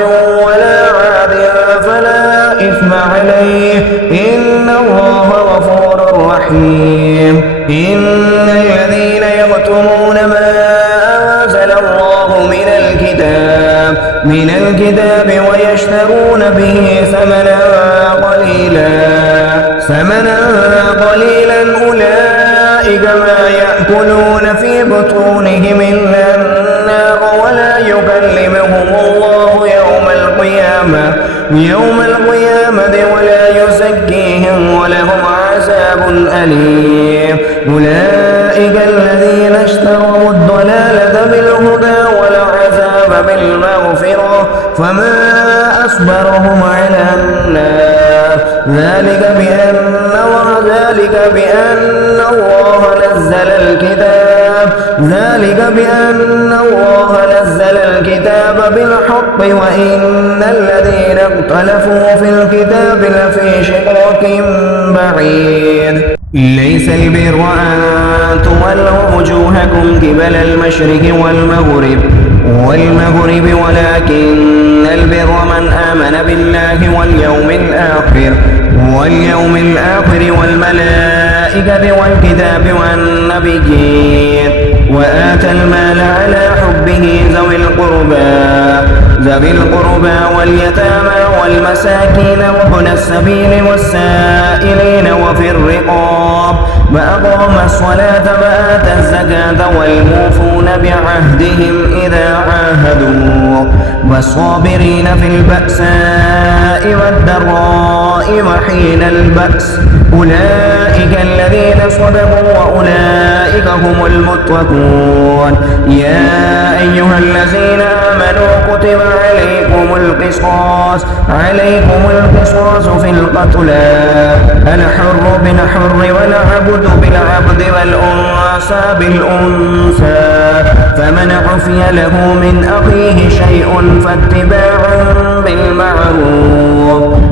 ولا عاد فلا إثم عليه إن الله غفور رحيم إن الذين يكتمون ما أنزل الله من الكتاب ويشترون به ثمنا قليلا أولئك ما يأكلون في بطونهم إلا النار ولا يكلمهم الله يوم القيامة ولا يزكيهم ولهم عذاب أليم أولئك الذين اشتروا الضلالة بالهدى والعذاب بالمغفرة فما أصبرهم على النار ذلك بأن الله نزل الكتاب بالحق وإن الذين اختلفوا في الكتاب لفي شقاق بعيد ليس البر أن تولوا وجوهكم قبل المشرق والمغرب ولكن البر من آمن بالله واليوم الآخر والملائكة والكتاب والنبيين وآتى المال على حبه ذوي ذوي القربى واليتامى والمساكين وابن السبيل والسائلين وفي الرقاب وأقام الصلاة وآتى الزكاة والموفون بعهدهم إذا عاهدوا والصابرين في البأساء والضراء وحين البأس أولئك الذين صدقوا وأولئك هم المتقون. يا أيها الذين آمنوا كتب عليكم القصاص في القتلى الحر بالحر والعبد بالعبد والأنثى بالأنثى فمن عفي له من أخيه شيء فاتباع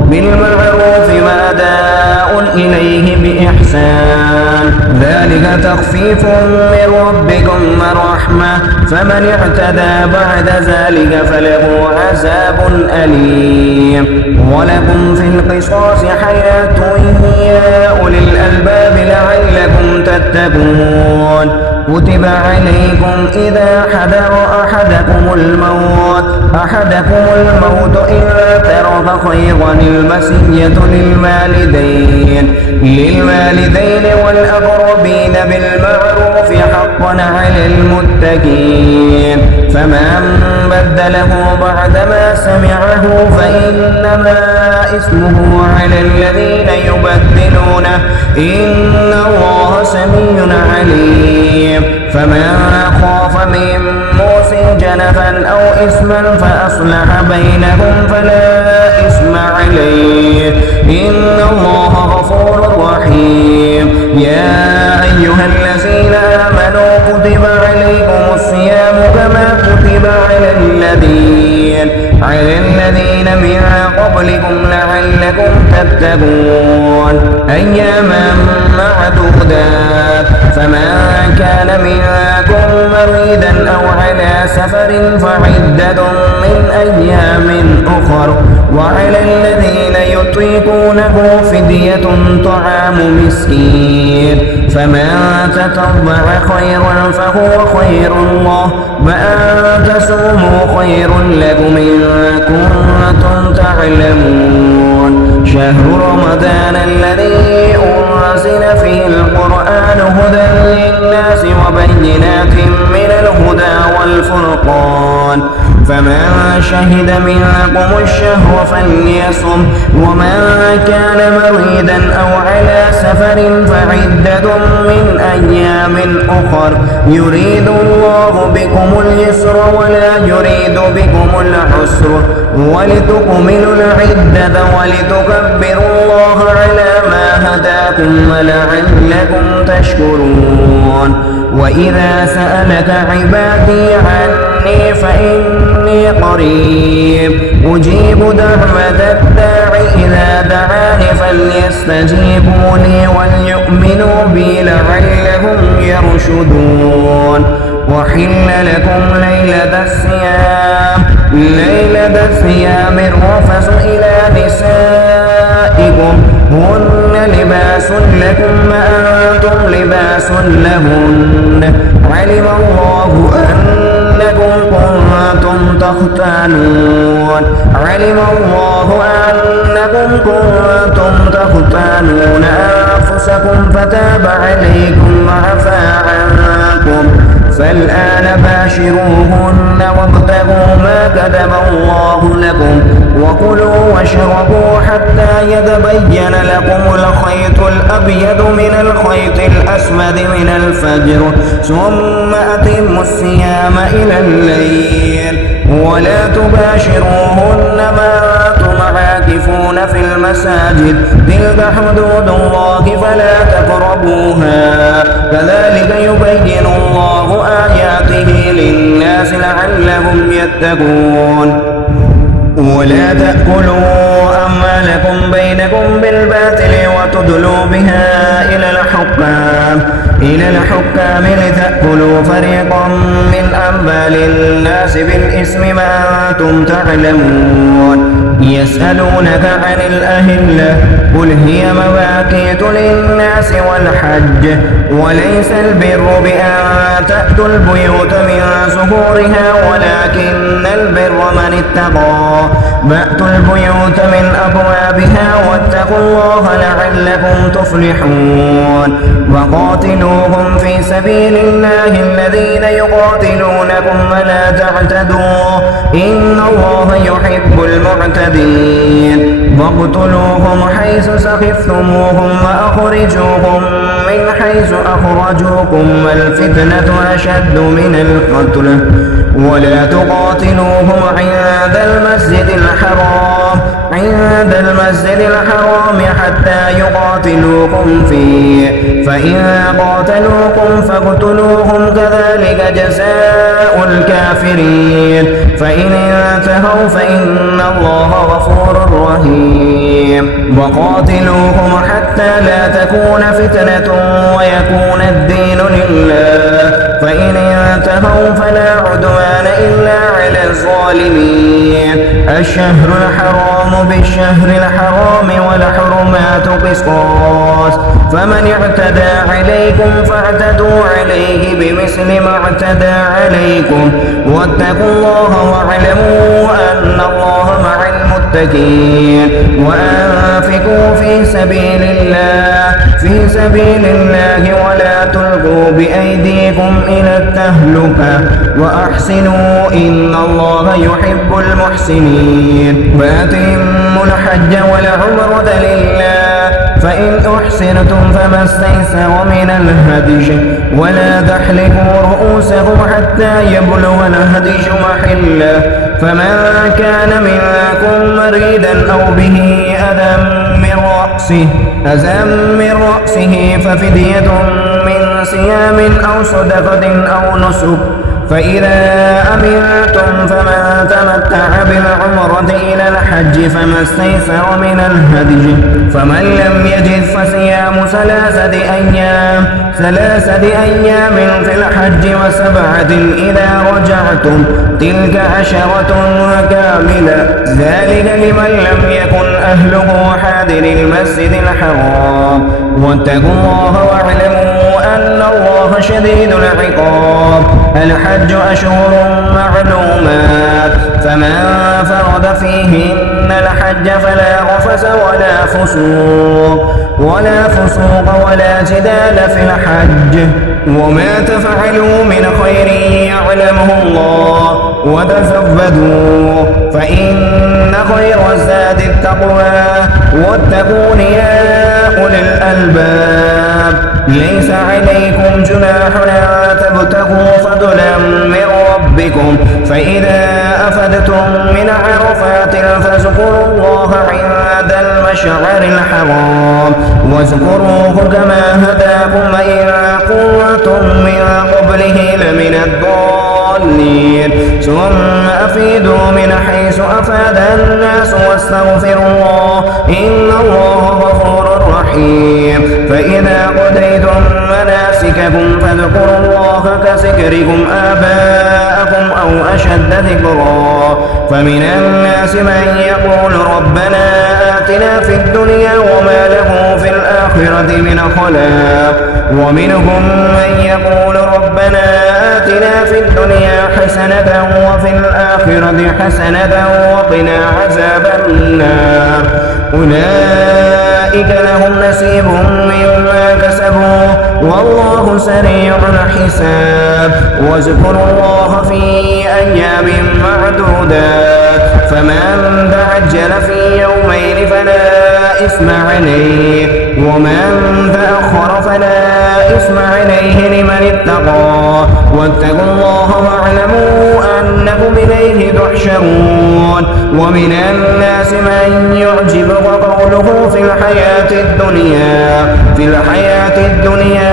بالمعروف وأداء إليه بإحسان ذلك تخفيف من ربكم ورحمة فمن اعتدى بعد ذلك فله عذاب أليم. ولكم في القصاص حياة يا أولي الألباب لعلكم تتقون. كتب عليكم إذا حضر أحدكم الموت إن ترك خيرا المسية للوالدين والأقربين بالمعروف حقا على المتقين. فمن بدله بعدما سمعه فإنما إثمه على الذين يبدلونه إن الله سميع عليم. فمن خاف من موص جنفا أو إثما فأصلح بينهم فلا إثم عليه إن الله غفور رحيم. يا أيها الذين آمنوا كتب عليكم الصيام كما كتب على الذين من قبلكم لعلكم تتقون. أياما معدودات فمن كان منكم مريضا أو على سفر فعدة من أيام أخر وعلى الذين يطيقونه فدية طعام مسكين فمن تطوع خيرا فهو خير الله وأن تصوموا خير لكم إن كنتم تعلمون. شهر رمضان الذي أنزل فيه القرآن هدى للناس وبينات من الهدى والفرقان فمن شهد منكم الشهر فليصم ومن كان مريضا أو على سفر فعدة من أيام أخر يريد الله بكم اليسر ولا يريد بكم العسر ولتكملوا العدة ولتكبروا الله على ما هداكم ولعلكم تشكرون. وإذا سألك عبادي عني فإني قريب أجيب دعوة الداع إذا دعاني فليستجيبوا لي وليؤمنوا بي لعلهم يرشدون. وحل لكم ليلة الصيام الرفث إلى نسائكم هن لباس لكم وأنتم لباس لهن علم الله أنكم كنتم تختانون أنفسكم فتاب عليكم وعفى عنكم فالآن باشروهن وابتغوا ما كتب الله لكم وكلوا واشربوا حتى يتبين لكم الخيط الأبيض من الخيط الأسود من الفجر ثم أتموا الصيام إلى الليل ولا تباشروهن وأنتم عاكفون في المساجد تلك حدود الله فلا تقربوها كذلك يبين الله آياته للناس لعلهم يتقون. ولا تأكلوا أموالكم بينكم بالباطل وتدلوا بها إلى الحكام إلى الحكام لتأكلوا فريقا من أموال الناس بالإثم ما أنتم تعلمون يسألونك عن الأهلة قل هي مواقيت للناس والحج وليس البر بأن تأتوا البيوت من ظهورها ولكن البر من اتقى فأتوا البيوت من أبوابها واتقوا الله لعلكم تفلحون وقاتلوهم في سبيل الله الذين يقاتلونكم ولا تعتدوا إن الله يحب المعتدين واقتلوهم حيث سخفتموهم وأخرجوهم من حيث أخرجوكم والفتنة أشد من القتل ولا تقاتلوهم عند المسجد الحرام حتى يقاتلوكم فيه فإن قاتلوكم فاقتلوهم كذلك جزاء الكافرين فإن انتهوا فإن الله غفور رحيم وقاتلوهم حتى لا تكون فتنة ويكون الدين لله فإن انتهوا فلا عدوان إلا على الظالمين الشهر الحرام بالشهر الحرام والحرمات قصاص فمن اعتدى عليكم فاعتدوا عليه بمثل ما اعتدى عليكم واتقوا الله واعلموا أن الله مع المتقين وأنفقوا في سبيل الله ولا تلقوا بأيديكم إلى التهلكة وأحسنوا إن الله يحب المحسنين وأتموا الحج والعمرة لله فإن أحسنتم فما استيسر من الهدي ولا تحلقوا رؤوسكم حتى يبلغ الهدي محله فمن كان منكم مريضا أو به أذى من رأسه ففدية من صيام أو صدقة أو نسك فإذا أمنتم فمن تمتع بالعمرة إلى الحج فما استيسر من الهدي فمن لم يجد فصيام ثلاثة أيام في الحج وسبعة إذا رجعتم تلك 10 كاملة ذلك لمن لم يكن أهله حاضر المسجد الحرام واتقوا الله واعلموا أن الله شديد العقاب الحج أشهر معلومات فمن فرض فيهن الحج فلا رفث ولا فسوق ولا جدال في الحج وما تفعلوا من خير يعلمه الله وتزودوا فإن خير الزاد التقوى واتقون يا أولي الألباب ليس عليكم جناح أن تبتغوا فضلا من ربكم فإذا أفدتم من عرفات فاذكروا الله عند المشعر الحرام واذكروه كما هداكم إن كنتم من قبله لمن الضالين ثم أفيدوا من حيث أفاد الناس واستغفروا الله إن الله غفور رحيم فإذا قضيتم مناسككم فاذكروا الله كذكركم آباءكم أو أشد ذكرا فمن الناس من يقول ربنا آتنا في الدنيا وما له في الآخرة من خلاق ومنهم من يقول ربنا آتنا في الدنيا حسنة وفي الآخرة حسنة وقنا عذاب النار أولئك لهم نصيب مما كسبوا والله سريع الحساب واذكروا الله في أيام معدودات فمن تعجل في يومين فلا إثم عليه ومن تأخر فلا إثم عليه لمن اتقى واتقوا الله واعلموا أنكم إليه تحشرون ومن الناس من يعجبك قوله في الحياة الدنيا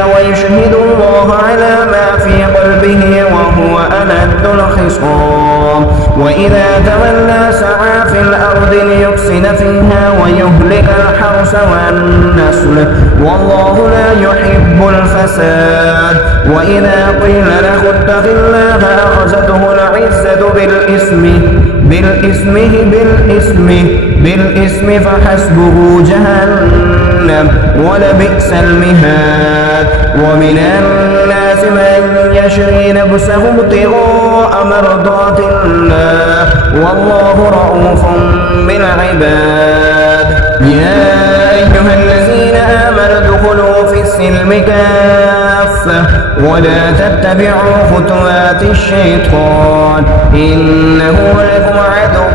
ويشهد الله على ما في قلبه وهو ألد الخصام وإذا تولى سعى في الأرض ليفسد فيها ويهلك الحرث والنسل والله لا يحب الفساد. وإذا قيل له اتق الله أخذته العزة بالإثم فحسبه جهنم ولبئس المهاد. ومن الناس من يشري نفسه ابتغاء مرضات الله والله رؤوف بالعباد. يا أيها الذين آمنوا ادخلوا في السلم كافة ولا تتبعوا خطوات الشيطان إنه لكم عدو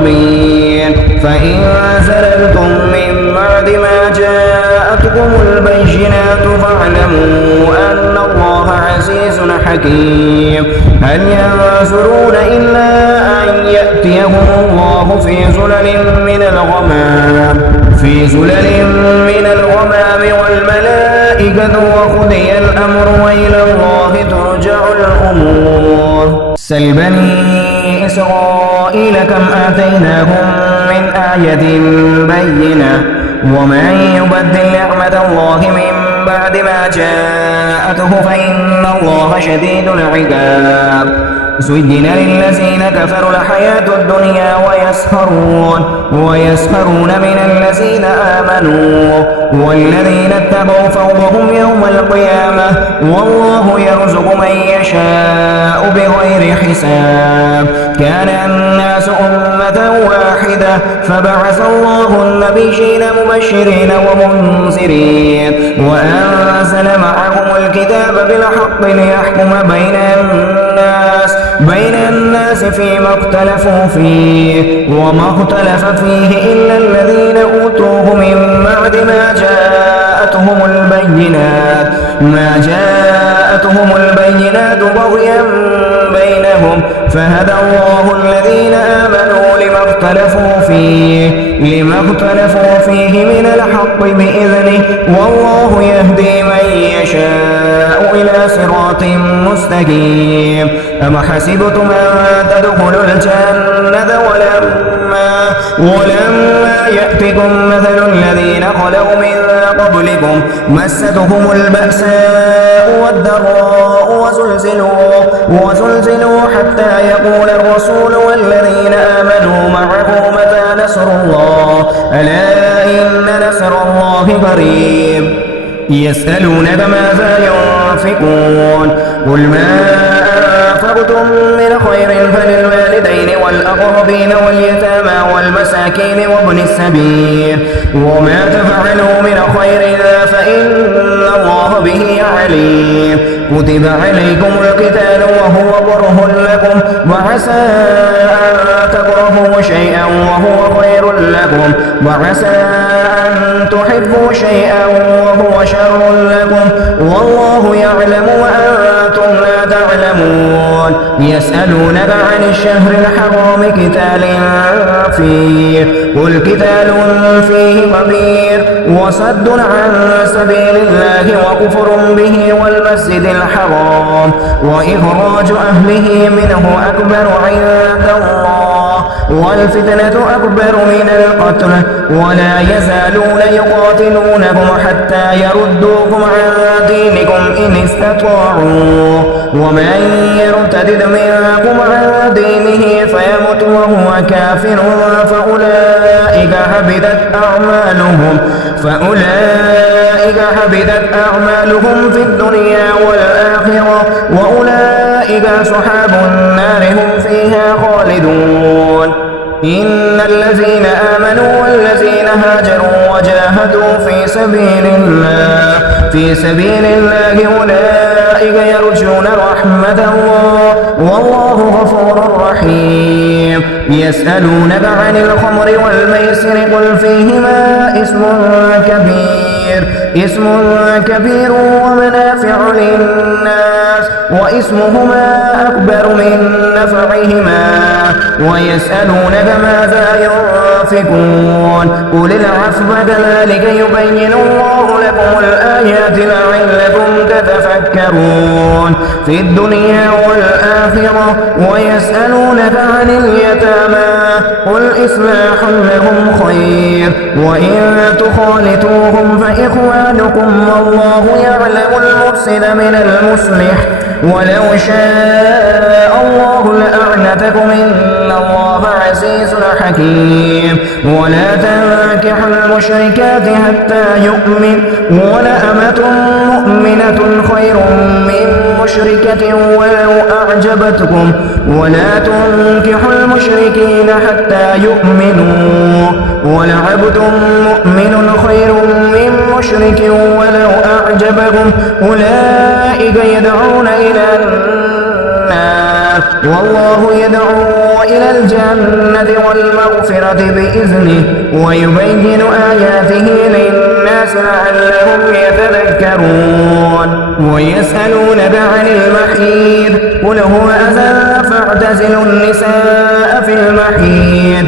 مبين. فإن زللتم من بعد ما جاءتكم البينات فاعلموا أن الله عزيز حكيم. هل ينظرون إلا أن يأتيهم الله في زلل من الغمام والملائكة وقضي الأمر وإلى الله ترجع الأمور. سل بني إسرائيل كم آتيناهم من آية بينة ومن يبدل نعمة الله من بعد ما جاءته فإن الله شديد العقاب. زين للذين كفروا الحياة الدنيا ويسخرون من الذين آمنوا والذين اتقوا فوقهم يوم القيامة والله يرزق من يشاء بغير حساب. كان الناس أمة واحدة فبعث الله النبيين مبشرين ومنذرين وأنزل معهم الكتاب بالحق ليحكم بين الناس فيما اختلفوا فيه وما اختلف فيه إلا الذين أوتوه من بعد ما جاءتهم البينات بغيا بينهم فهدى الله الذين آمنوا لما اختلفوا فيه من الحق بإذنه والله يهدي من يشاء إلى صراط مستقيم. أم حسبتم أن تدخلوا الجنة ولما يأتكم مثل الذين خلوا من قبلكم مستهم البأساء والضراء وزلزلوا حتى يقول الرسول والذين آمنوا معه متى نصر الله ألا إن نصر الله قريب. يسألونك ماذا ينفقون قل ما أنفقتم من خير فللوالدين والأقربين واليتامى والمساكين وابن السبيل وما تفعلوا من خير فإن الله به عليم. كتب عليكم القتال وهو كره لكم وعسى أن تكرهوا شيئا وهو خير لكم وعسى أن تحبوا شيئا وهو شر لكم والله يعلم وأنتم لا تعلمون. يسألونك عن الشهر الحرام قتال فيه قل قتال فيه كبير وصد عن سبيل الله وكفر به والمسجد الحرام وإخراج أهله منه أكبر عند الله والفتنة أكبر من القتل ولا يزالون يقاتلونكم حتى يردوكم عن دينكم إن استطاعوا ومن يرتد منكم عن دينه فيمت وهو كافر فأولئك أعمالهم في الدنيا والآخرة وأولئك أصحاب النار هم فيها خالدون. إن الذين آمنوا والذين هاجروا وجاهدوا في سبيل الله أولئك يرجون رحمة الله والله غفور رحيم. يسألونك عن الخمر والميسر قل فيهما اسم كبير خير اسم كبير ومنافع للناس واسمهما أكبر من نفعهما ويسألونك ماذا ينفقون قل العفو كذلك يبين الله لكم الآيات لعلكم تتفكرون في الدنيا والآخرة ويسألونك عن اليتامى قل إصلاح لهم خير وإن تخالطوهم فإخوانكم والله يعلم المفسد من المصلح ولو شاء الله لأعنتكم إن الله عزيز حكيم ولا تنكحوا المشركات حتى يؤمن ولأمة مؤمنة خير من مشركة ولو أعجبتكم ولا تنكحوا المشركين حتى يؤمنوا ولعبد مؤمن خير من مشرك ولو أعجبكم أولئك يدعون إلى النار والله يدعو إلى الجنة والمغفرة بإذنه ويبين آياته للناس لعلهم يتذكرون ويسألونك عن المحيض قل هو أذى فاعتزلوا النساء في المحيض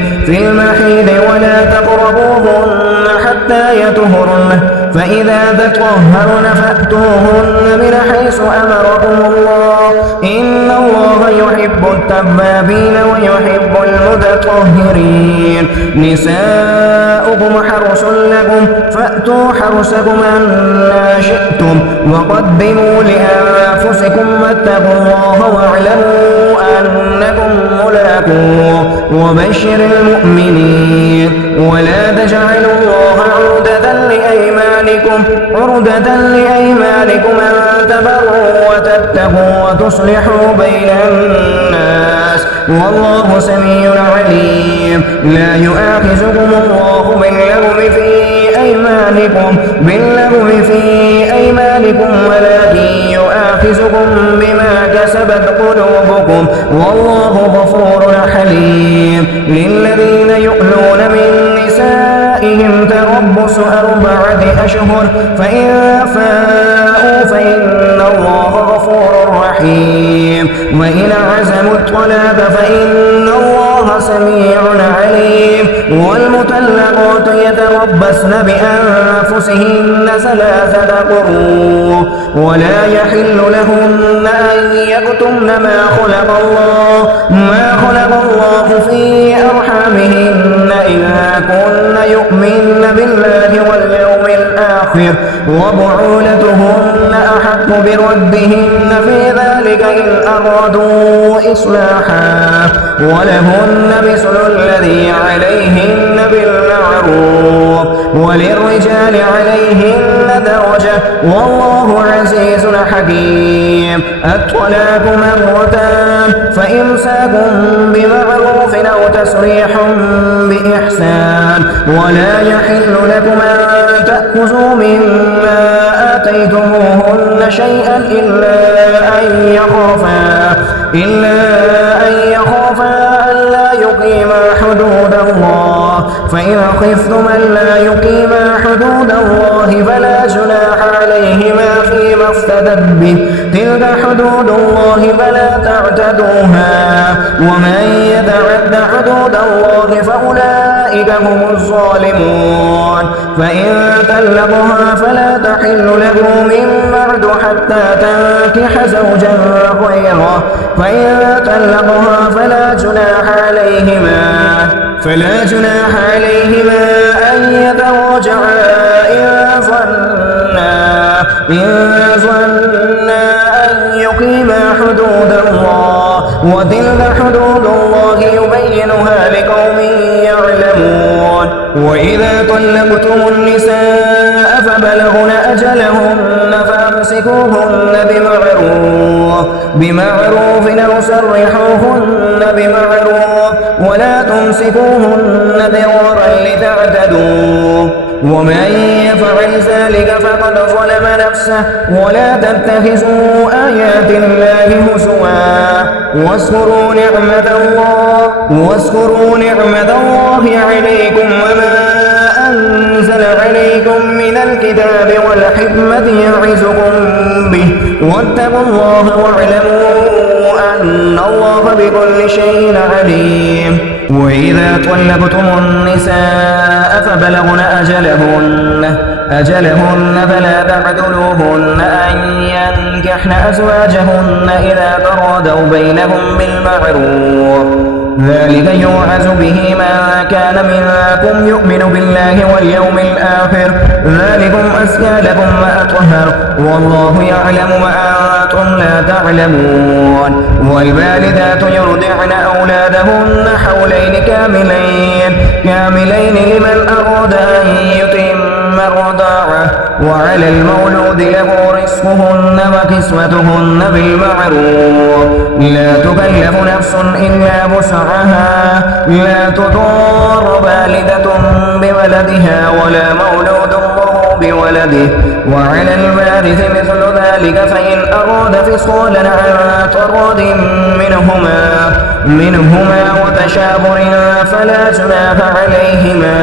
ولا تقربوهن حتى يطهرن فإذا تطهرن فأتوهن من حيث أمركم الله إن الله يحب التوابين ويحب المتطهرين نساؤكم حرث لكم فأتوا حرثكم أنى شئتم وقدموا لأنفسكم واتقوا الله واعلموا أنكم ملاقوه وبشر المؤمنين ولا تجعلوا الله عرضة لأيمانكم أن تبروا وتتقوا وتصلحوا بين الناس والله سميع عليم لا يؤاخذكم الله باللغو في أيمانكم ولكن يؤاخذكم بما كسبت قلوبكم والله غفور حليم للذين يؤلون من نسائهم تربص 4 أشهر فإن فاءوا فإن الله غفور رحيم وإن عزموا الطلاق فإن الله سميع عليم والمطلقات يتربصن بأنفسهن 3 قروء ولا يحل لهن أن يكتمن ما خلق الله في أرحامهن إذا كن يؤمن بالله واليوم الآخر وبعولتهن أحق بردهن في ذلك إن أرادوا إصلاحا ولهن مثل الذي عليهن بالمعروف وللرجال عليهن درجة والله عزيز حكيم الطلاق 2 فإمساك بمعروف أو تسريح بإحسان ولا يحل لكم أن تأخذوا مما آتيتموهن شيئا إلا أن يخافا ألا يقيما حدود الله فإن خفتم ألا يقيما حدود الله فلا جناح عليهما فيما افتدت به تلك حدود الله فلا تعتدوها ومن يتعد حدود الله فأولئك هم الظالمون فإن طلقها فلا تحل له من بعد حتى تنكح زوجا غيره فإن طلقها فلا جناح عليهما أن يتراجعا إن ظنا أن يقيما حدود الله وتلك حدود الله يبينها لقوم يعلمون وإذا طلقتم النساء فبلغن أجلهن فأمسكوهن بمعروف أو سرحوهن بمعروف ولا تمسكوهن ضرارا لتعتدوا ومن يفعل ذلك فقد ظلم نفسه ولا تتخذوا آيات الله هزوا واذكروا نعمة الله عليكم وما أنزل عليكم من الكتاب والحكمة يعظكم به واتقوا الله واعلموا أن الله بكل شيء عليم. وإذا طلقتم النساء فبلغن أجلهن فلا تعذلوهن أن ينكحن أزواجهن إذا تراضوا بينهم بالمعروف ذلك يوعظ به من كان منكم يؤمن بالله واليوم الآخر ذلكم أزكى لكم وأطهر والله يعلم وأنتم لا تعلمون. والوالدات يرضعن أولادهن حولين كاملين لمن أراد أن يتم الرضاعة وعلى المولود له رزقهن وكسوتهن بالمعروف لا تكلف نفس إلا وسعها لا تضار والدة بولدها ولا مولود له بولده وعلى الوارث مثل ذلك فإن أراد فصالا عن تراض منهما وتشاور فلا جناح عليهما.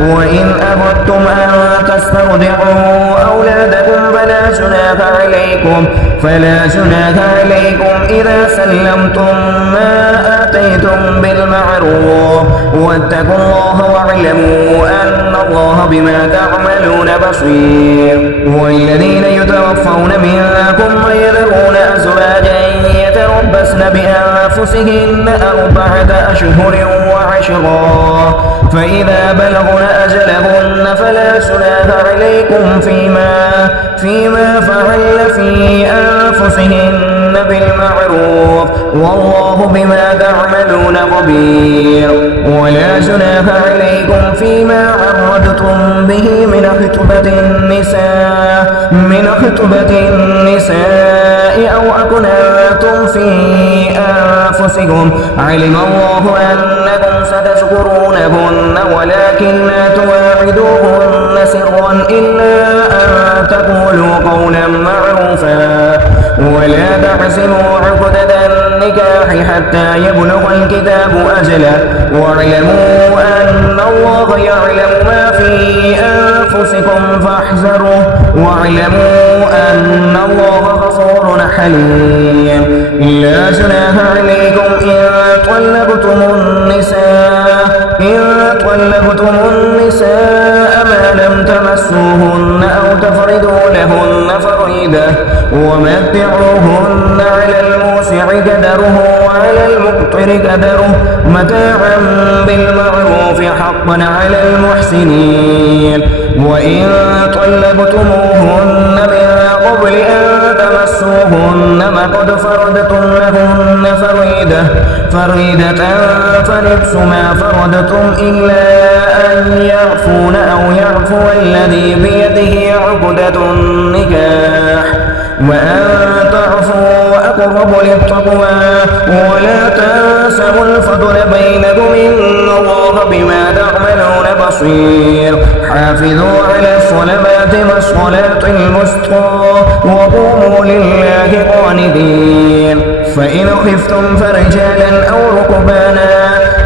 وإن أردتم أن تسترضعوا أولادكم فلا جناح عليكم إذا سلمتم ما آتيتم بالمعروف واتقوا الله واعلموا أن الله بما تعملون بصير. والذين يتوفون منكم ويذرون أزواجا يتربصن بأنفسهن 4 أشهر وعشرا فإذا بلغن أجلهن فلا جناح عليكم فيما فعل في أنفسهن بالمعروف والله بما تعملون خبير. ولا جناح عليكم فيما عرضتم به من خطبة النساء أو أكننتم في أنفسكم علم الله أنكم ستذكرونهن ولكن لا تواعدوهن سرا إلا أن تقولوا قولا معروفا ولا تعزموا عقدة النكاح حتى يبلغ الكتاب أجله واعلموا أن الله يعلم ما في أنفسكم فاحذروه واعلموا أن الله غفور حليم. لا جناح عليكم إن طلقتم النساء ما لم تمسوهن أو تفرضوا لهن فريضة ومتعوهن على الموسع قدره وعلى المقتر قدره متاعا بالمعروف حقا على المحسنين. وإن طلقتموهن من قبل أن تمسوهن وقد فرضتم لهن فريدة فنصف ما فرضتم إلا أن يعفون أو يعفو الذي بيده عقدة النكاح وأن تعفوا أقرب للتقوى ولا تنسوا الفضل بينكم إن الله بما تعملون بصير. حافظوا على الصلوات والصلاة الوسطى وقوموا لله قانتين. فإن خفتم فرجالا أو ركبانا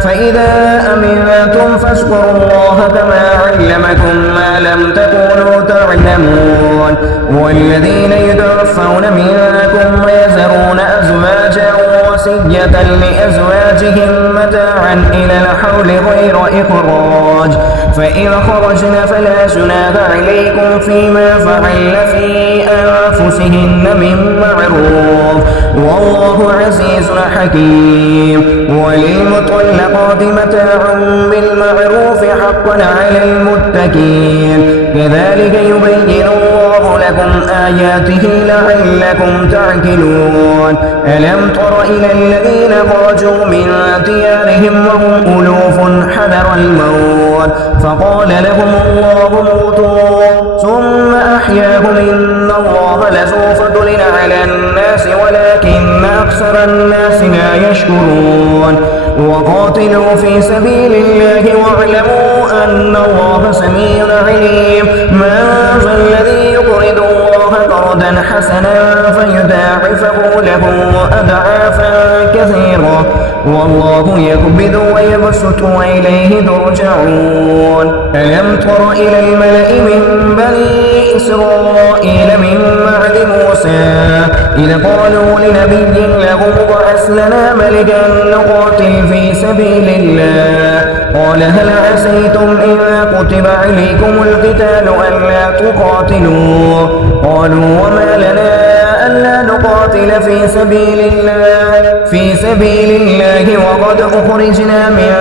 فإذا أمنتم فاذكروا الله كما علمكم ما لم تكونوا تعلمون. والذين يتوفون منكم ويذرون أزواجا وصية لأزواجهم متاعا إلى الحول غير إخراج فإن خرجن فلا جناح عليكم فيما فعل في أنفسهن من معروف والله عزيز حكيم. وللمطلقات متاع بالمعروف حقا على المتقين كذلك يبين الله لكم آياته لعلكم تعقلون. ألم تر إلى الذين خرجوا من ديارهم وهم ألوف حذر الموت فقال لهم الله موتوا ثم أحياهم إن الله لذو فضل على الناس ولكن أكثر الناس لا يشكرون. وقاتلوا في سبيل الله واعلموا أن الله سميع عليم. من ذا الذي يقرض الله الله قرضا حسنا فيضاعفه له أضعافا كثيرة والله يقبض ويبسط وإليه ترجعون. ألم تر إلى الملأ من بني إسرائيل من بعد موسى إذ قالوا لنبي له ابعث لنا ملكا نقاتل في سبيل الله قال هل عسيتم إن كتب عليكم القتال ألا تقاتلوا قالوا وما لنا ألا نقاتل في سبيل الله وقد أخرجنا من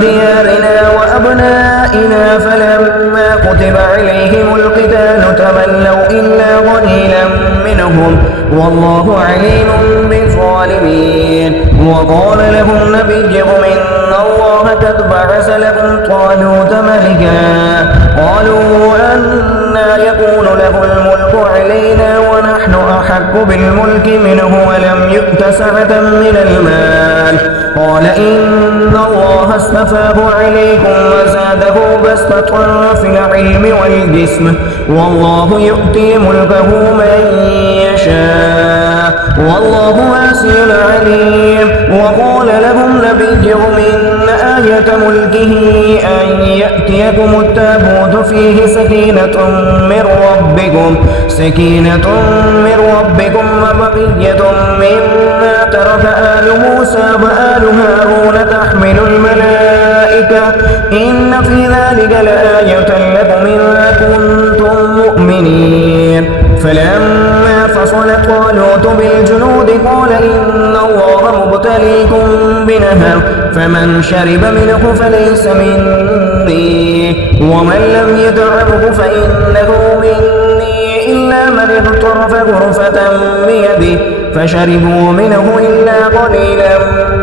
ديارنا وأبنائنا فلما كتب عليهم القتال تولوا إلا قليلا منهم والله عليم بالظالمين. وقال لهم نبيهم إن الله قد بعث لكم طالوت ملكا قالوا أنى يكون له الملك علينا ونحن أحق بالملك منه ولم يؤت سعة من المال قال إن الله اصطفاه عليكم وزاده بسطة في العلم والجسم والله يؤتي ملكه من يشاء والله واسع عليم. وقال لهم نبيهم إن آية ملكه أن يأتيكم التابوت فيه سكينة من ربكم وبقية مما ترك آل موسى وآل هارون تحمل الملائكة إن في ذلك لآية لكم إن كنتم مؤمنين. فلما فصل طالوت بالجنود قال إن الله مبتليكم بنهر فمن شرب منه فليس مني ومن لم يطعمه فإنه مني إلا من اغترف غرفة بيده فشربوا منه إلا قليلا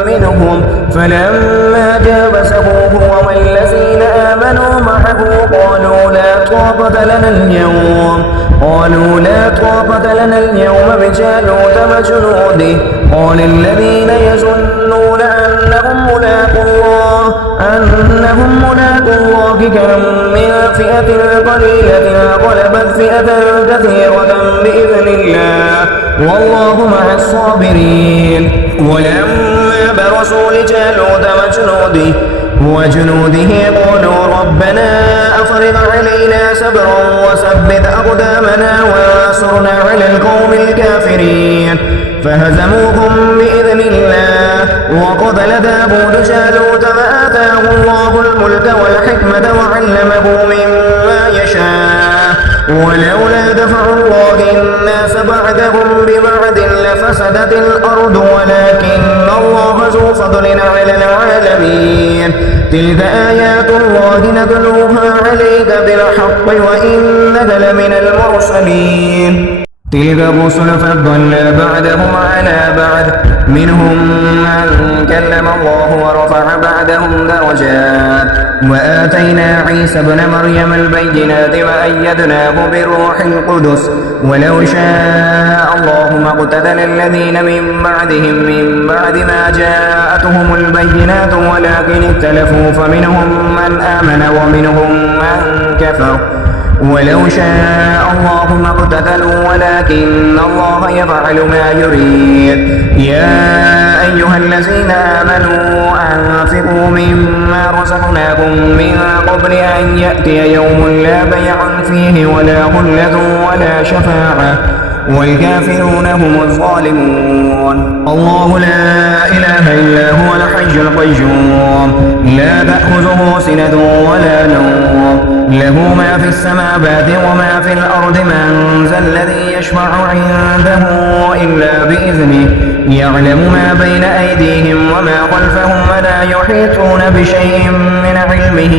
منهم فلما جاوزه هو والذين آمنوا معه قالوا لا طاقة لنا اليوم بجالوت وجنوده قال الذين يظنون أنهم ملاقو الله كم من فئة قليلة غلبت فئة كثيرة بإذن الله والله مع الصابرين. ولما برزوا لجالوت وجنوده قالوا ربنا أفرغ علينا صبرا وثبت أقدامنا وانصرنا على القوم الكافرين فهزموهم بإذن الله. وقتل داود جالوت فآتاه الله الملك والحكمة وعلمه مما يشاء ولولا دفع الله الناس بعدهم ببعد لفسدت الأرض ولكن الله ذو فضل على العالمين. تلك آيات الله نتلوها عليك بالحق وإنك لمن المرسلين. تلك الرسل فضلنا بعدهم على بعد منهم من كلم الله ورفع بعدهم درجات وآتينا عيسى ابن مريم البينات وأيدناه بالروح القدس ولو شاء الله ما اقتتل الذين من بعدهم من بعد ما جاءتهم البينات ولكن اختلفوا فمنهم من آمن ومنهم من كفر ولو شاء الله ما اقتتلوا ولكن الله يفعل ما يريد. يا أيها الذين آمنوا أنفقوا مما رزقناكم من قبل أن يأتي يوم لا بيع فيه ولا خلة ولا شفاعة والكافرون هم الظالمون. الله لا إله إلا هو الحي القيوم لا تأخذه سنة ولا نوم له ما في السماوات وما في الأرض من ذا الذي يشفع عنده إلا بإذنه يعلم ما بين أيديهم وما خلفهم ولا يحيطون بشيء من علمه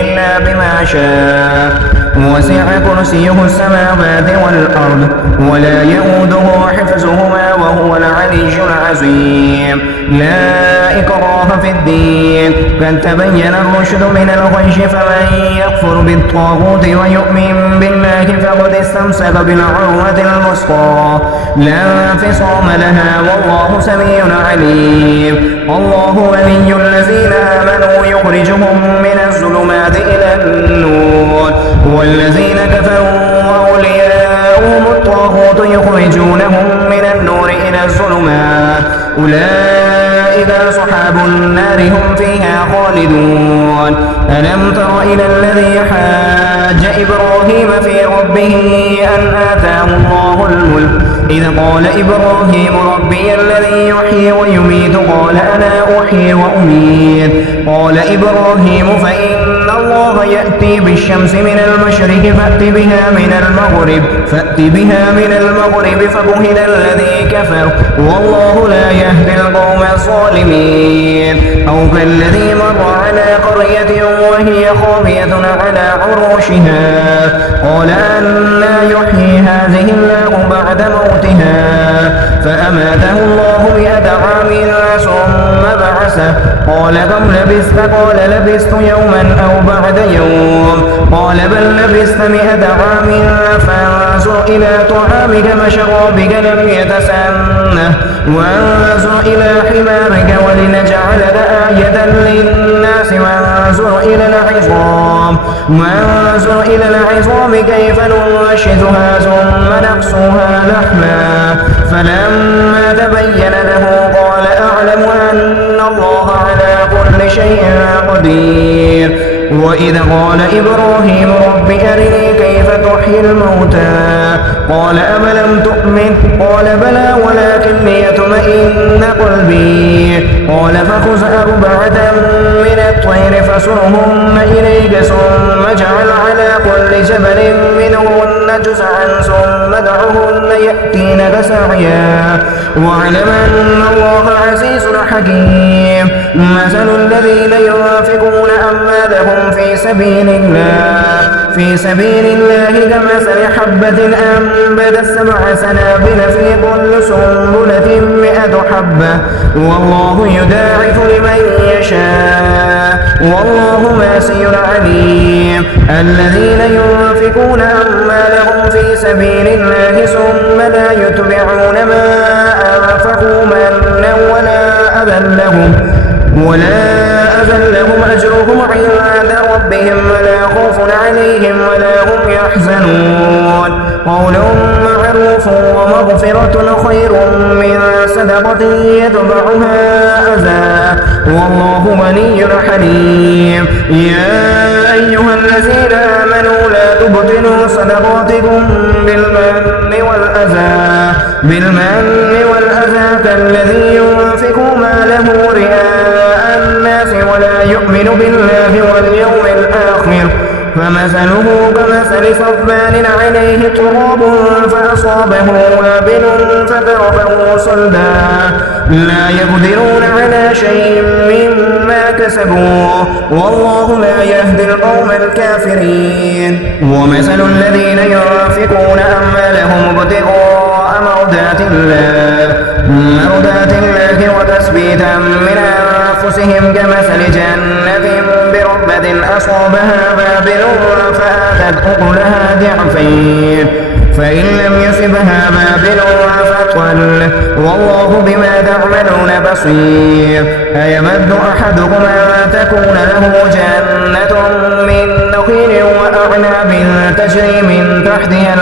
إلا بما شاء وسع كرسيه السماوات والأرض ولا يؤوده حفظهما وهو العلي العظيم. لا إكراه في الدين قد تبين الرشد من الغي فمن يكفر بالطاغوت ويؤمن بالله فقد استمسك بالعروة الوثقى لا انفصام لها والله سميع عليم. الله ولي الذين آمنوا يخرجهم من الظلمات إلى النور والذين كفروا أولياؤهم الطاغوت يخرجونهم من النور إلى الظلمات أولئك أصحاب النار هم فيها خالدون. ألم تر إلى الذي حاج إبراهيم في ربه أن آتاه الله الملك إذ قال إبراهيم ربي الذي يحيي ويميت قال أنا أحيي وأميت قال إبراهيم فإن الله يأتي بالشمس من المشرق فأت بها من المغرب فبهت الذي كفر والله لا يهدي القوم الظالمين. أو كالذي مر على قرية وهي خاوية على عروشها قال أنى يحيي هذه الله بعد موتها فأماته الله 100 عام ثم بعثه قال كم لبثت قال لبثت يوما أو بعد يوم قال بل لبثت 100 عام فانظر إلى طعامك وشرابك لم يتسنه وانظر إلى حمارك ولنجعلك آية للناس وانظر إلى العظام كيف ننشزها ثم نقصها لحما فلما تبين له قال أعلم أن الله على كل شيء قدير. وإذ قال إبراهيم رب أرني كيف تحيي الموتى قال أفلم تؤمن قال بلى ولكن ليطمئن قلبي قال فخذ 4 من الطير فصرهن إليك ثم اجعل على كل جبل منهن جزعا ثم ادعهن يأتينك سعيا واعلم أن الله عزيز حكيم. مثل الذين ينفقون أموالهم في سبيل الله كمثل حبة أنبتت 7 سنابل في كل سنبلة 100 حبة والله يضاعف لمن يشاء والله واسع عليم. الذين ينفقون أموالهم في سبيل الله ثم لا يتبعون ما أنفقوا منا ولا أذن لهم أجرهم عند ربهم ولا خوف عليهم ولا هم يحزنون. قول معروف ومغفرة خير من صدقة يتبعها أذى والله غني حليم. يا أيها الذين آمنوا لا تبطلوا صدقاتكم بالمن والأذى كالذي ينفق ماله رئاء الناس ولا يؤمن بالله واليوم الآخر فمثله كمثل صفوان عليه تراب فأصابه وابل فتركه صلدا لا يقدرون على شيء مما كسبوا والله لا يهدي القوم الكافرين. ومثل الذين ينفقون أموالهم ابتغاء مرضات الله وتثبيتا من أنفسهم كمثل جنة بربة أصابها وابل فآتت أكلها ضعفين فإن لم يصبها وابل فطل والله بما تعملون بصير. أيمد أحدكم أن تكون له جنة من نخيل وأعناب تجري من تحتها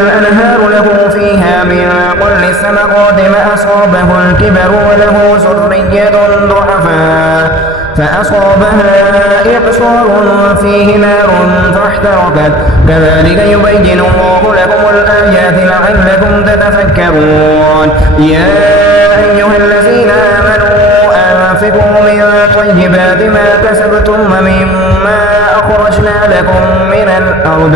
الأنهار له فيها من كل الثمرات ما أصابه الكبر وله ذرية ضعفاء فأصابها إعصار فيه نار فاحترقت كذلك يبين الله لكم الآيات لعلكم تتفكرون. يا أيها الذين آمنوا أنفقوا من طيبات ما كسبتم ومما أخرجنا لكم من الأرض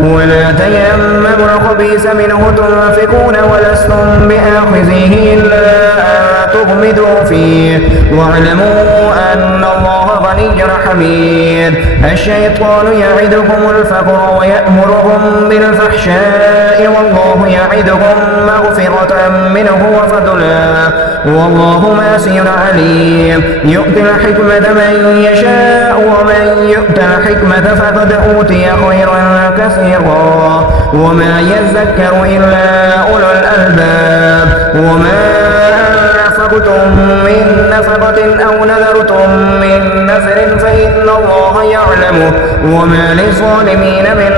ولا تيمموا الخبيث منه تنفقون ولستم بآخذيه إلا أن تغمضوا فيه واعلموا أن الله غني حميد. الشيطان يعدكم الفقر ويأمركم بالفحشاء والله يعدكم مغفرة منه وفضلا والله واسع عليم. يؤتي الحكمة من يشاء ومن يؤت الحكمة فقد أوتي خيرا كثيرا وما يذكر إلا أولو الألباب. وما أنفقتم من نفقة أو نذرتم من نذر فإن الله يعلمه وما للظالمين من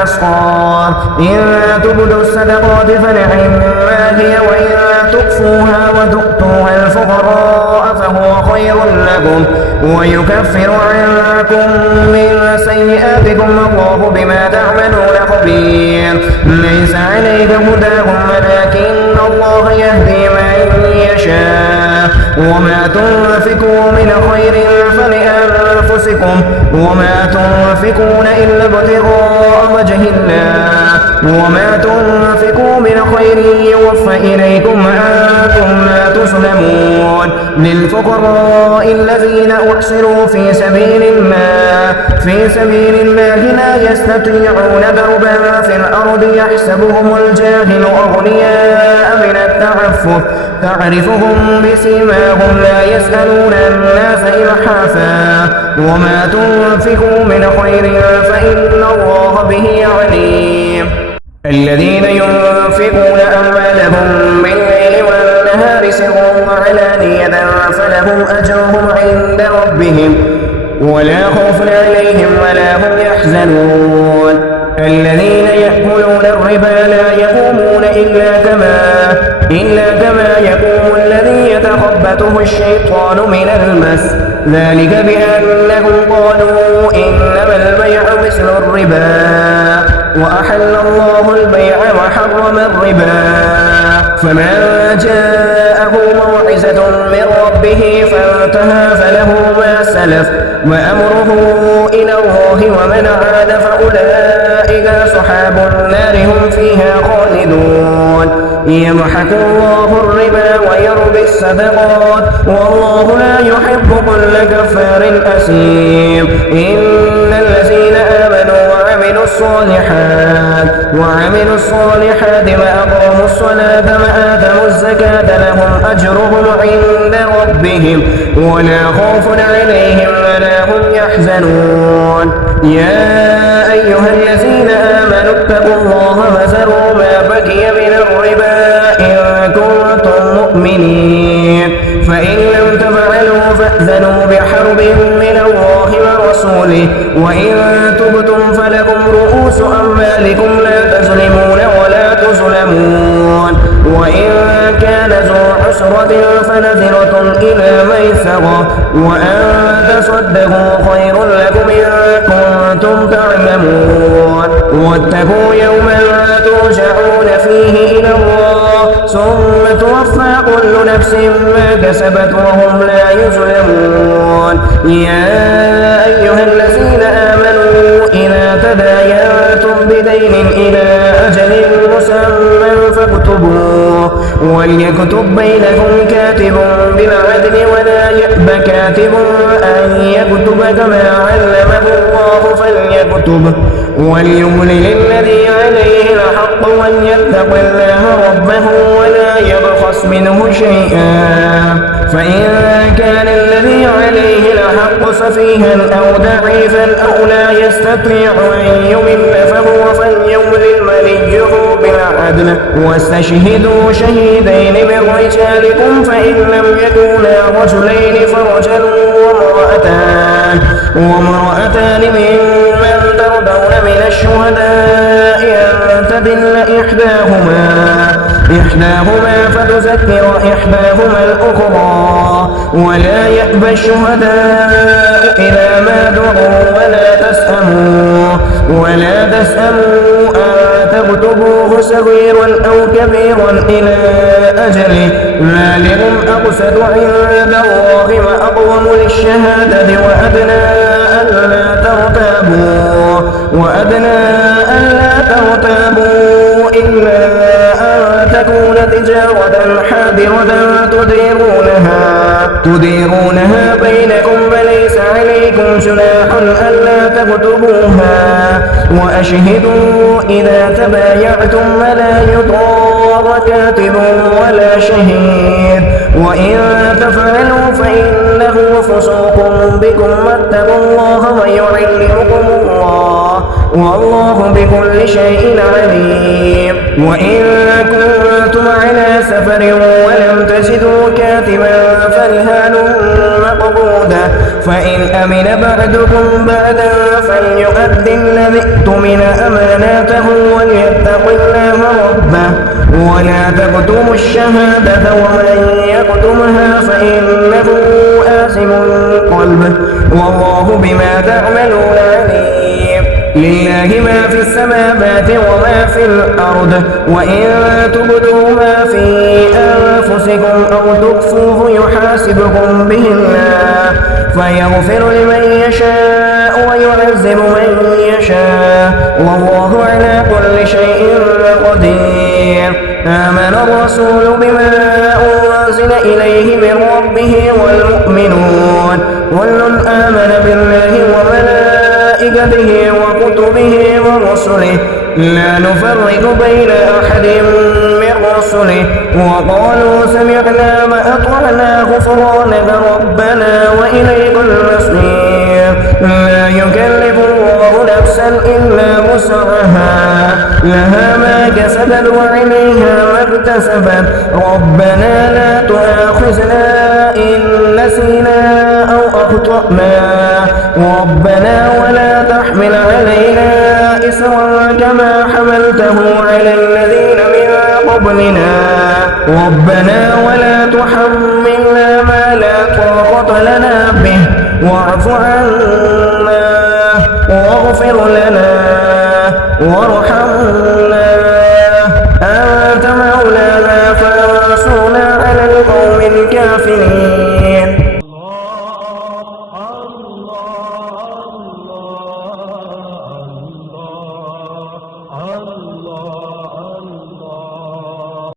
أنصار إن تبدوا الصدقات فنعما هي وإن تخفوها وتؤتوها الفقراء فهو خير لكم ويكفر عنكم من سيئاتكم والله بما تعملون خبير ليس عليك هداهم ولكن الله يهدي من يشاء وما تنفقوا من خير فلأنفسكم وما تنفقون إلا ابتغاء وجه الله وما تنفقوا من خير يوفى إليكم وأنتم لا تظلمون للفقراء الذين أحصروا في سبيل الله لا يستطيعون ضربا في الأرض يحسبهم الجاهل أغنياء من التعفف تعرفهم بسيماهم لا يسألون الناس إلحافا وما تنفقوا من خير فإن الله به عليم الذين ينفقون أموالهم بالليل والنهار سرا وعلانية فلهم أجرهم عند ربهم ولا خوف عليهم ولا هم يحزنون الذين يأكلون الربا لا يقومون إلا كما يقوم الذي يتخبطه الشيطان من المس ذلك بأنهم قالوا إنما البيع مثل الربا وأحل الله البيع وحرم الربا فمن جاءه موعظة من ربه فانتهى فله ما سلف وأمره إلى الله ومن عاد فأولئك أصحاب النار هم فيها خالدون يمحق الله الربا ويربي الصدقات والله لا يحب كل كفار أثيم إن الذين آمنوا وعملوا الصالحات وأقاموا الصلاة وآتوا الزكاة لهم أجرهم عند ربهم ولا خوف عليهم ولا هم يحزنون يا أيها الذين آمنوا اتقوا الله وذروا ما بقي من الربا إن كنتم مؤمنين فإن لم تفعلوا فأذنوا بحرب من الله ورسوله وإن تبتم فلكم رؤوس أموالكم لا تظلمون ولا تظلمون وإن كان ذو عسرة فنذرة إلى ميسرة وأن تصدقوا خير لكم إن كنتم تعلمون واتقوا يوما ترجعون فيه إلى الله ثم توفى كل نفس ما كسبت وهم لا يظلمون يا أيها الذين آمنوا إذا تداينتم بدين إلى أجل مسمى فاكتبوه وليكتب بينكم كاتب بالعدل ولا يأب كاتب أن يكتب كما علمه الله فليكتب وليملل الذي عليه الحق وليتق الله ربه ولا يبخس منه شيئا فإن كان الذي عليه الحق سفيها أو ضعيفا أو لا يستطيع أن يمل فهو فليملل وليه بالعدل واستشهدوا شهيدين من رجالكم فإن لم يكونا رجلين فرجل وامرأتان ممن ترضون من الشهداء أن تضل إحداهما فتذكر إحداهما الأخرى ولا يأبى الشهداء إذا ما دعوا ولا تسأموا أن تكتبوه صغيرا أو كبيرا إلى أجله ذلكم أقسط عند الله وأقوم للشهادة وأدنى ألا ترتابوا إلا أن تكون تجارة حاضرة تديرونها بينكم فليس عليكم جناح ألا تكتبوها وأشهدوا إذا تبايعتم ولا يضار كاتب ولا شهيد وإن تفعلوا فإنه فسوق بكم واتقوا الله ويعلمكم الله والله بكل شيء عليم. وإن كنتم على سفر ولم تجدوا كاتبا فرهان مقبوضة، فإن أمن بعضكم بعدا فليؤدي الذي اؤتمن أماناته وليتق الله ربه ولا تكتموا الشهادة ومن يكتمها فإنه آثم قلبه والله بما تعملون عليم. لله ما في السماوات وما في الأرض، وإن تبدوا ما في أنفسكم أو تخفوه يحاسبكم به الله فيغفر لمن يشاء ويعذب من يشاء والله على كل شيء قدير. آمن الرسول بما أنزل إليه من ربه والمؤمنون كل آمن بالله وملائكته وكتبه ورسله لا نفرق بين أحد من رسله وقالوا سمعنا وأطعنا غفرانك ربنا وإليك المصير. لا يكلف الله نفسا إلا وسعها لها ما كسبت وعليها ما اكتسبت ربنا لا تؤاخذنا إن نسينا أو أخطأنا ربنا ولا تحمل علينا إسرا كما حملته على الذين من قبلنا ربنا ولا تحملنا ما لا طاقة لنا به واعف عنا واغفر لنا وارحمنا أنت مولانا فانصرنا على القوم الكافرين.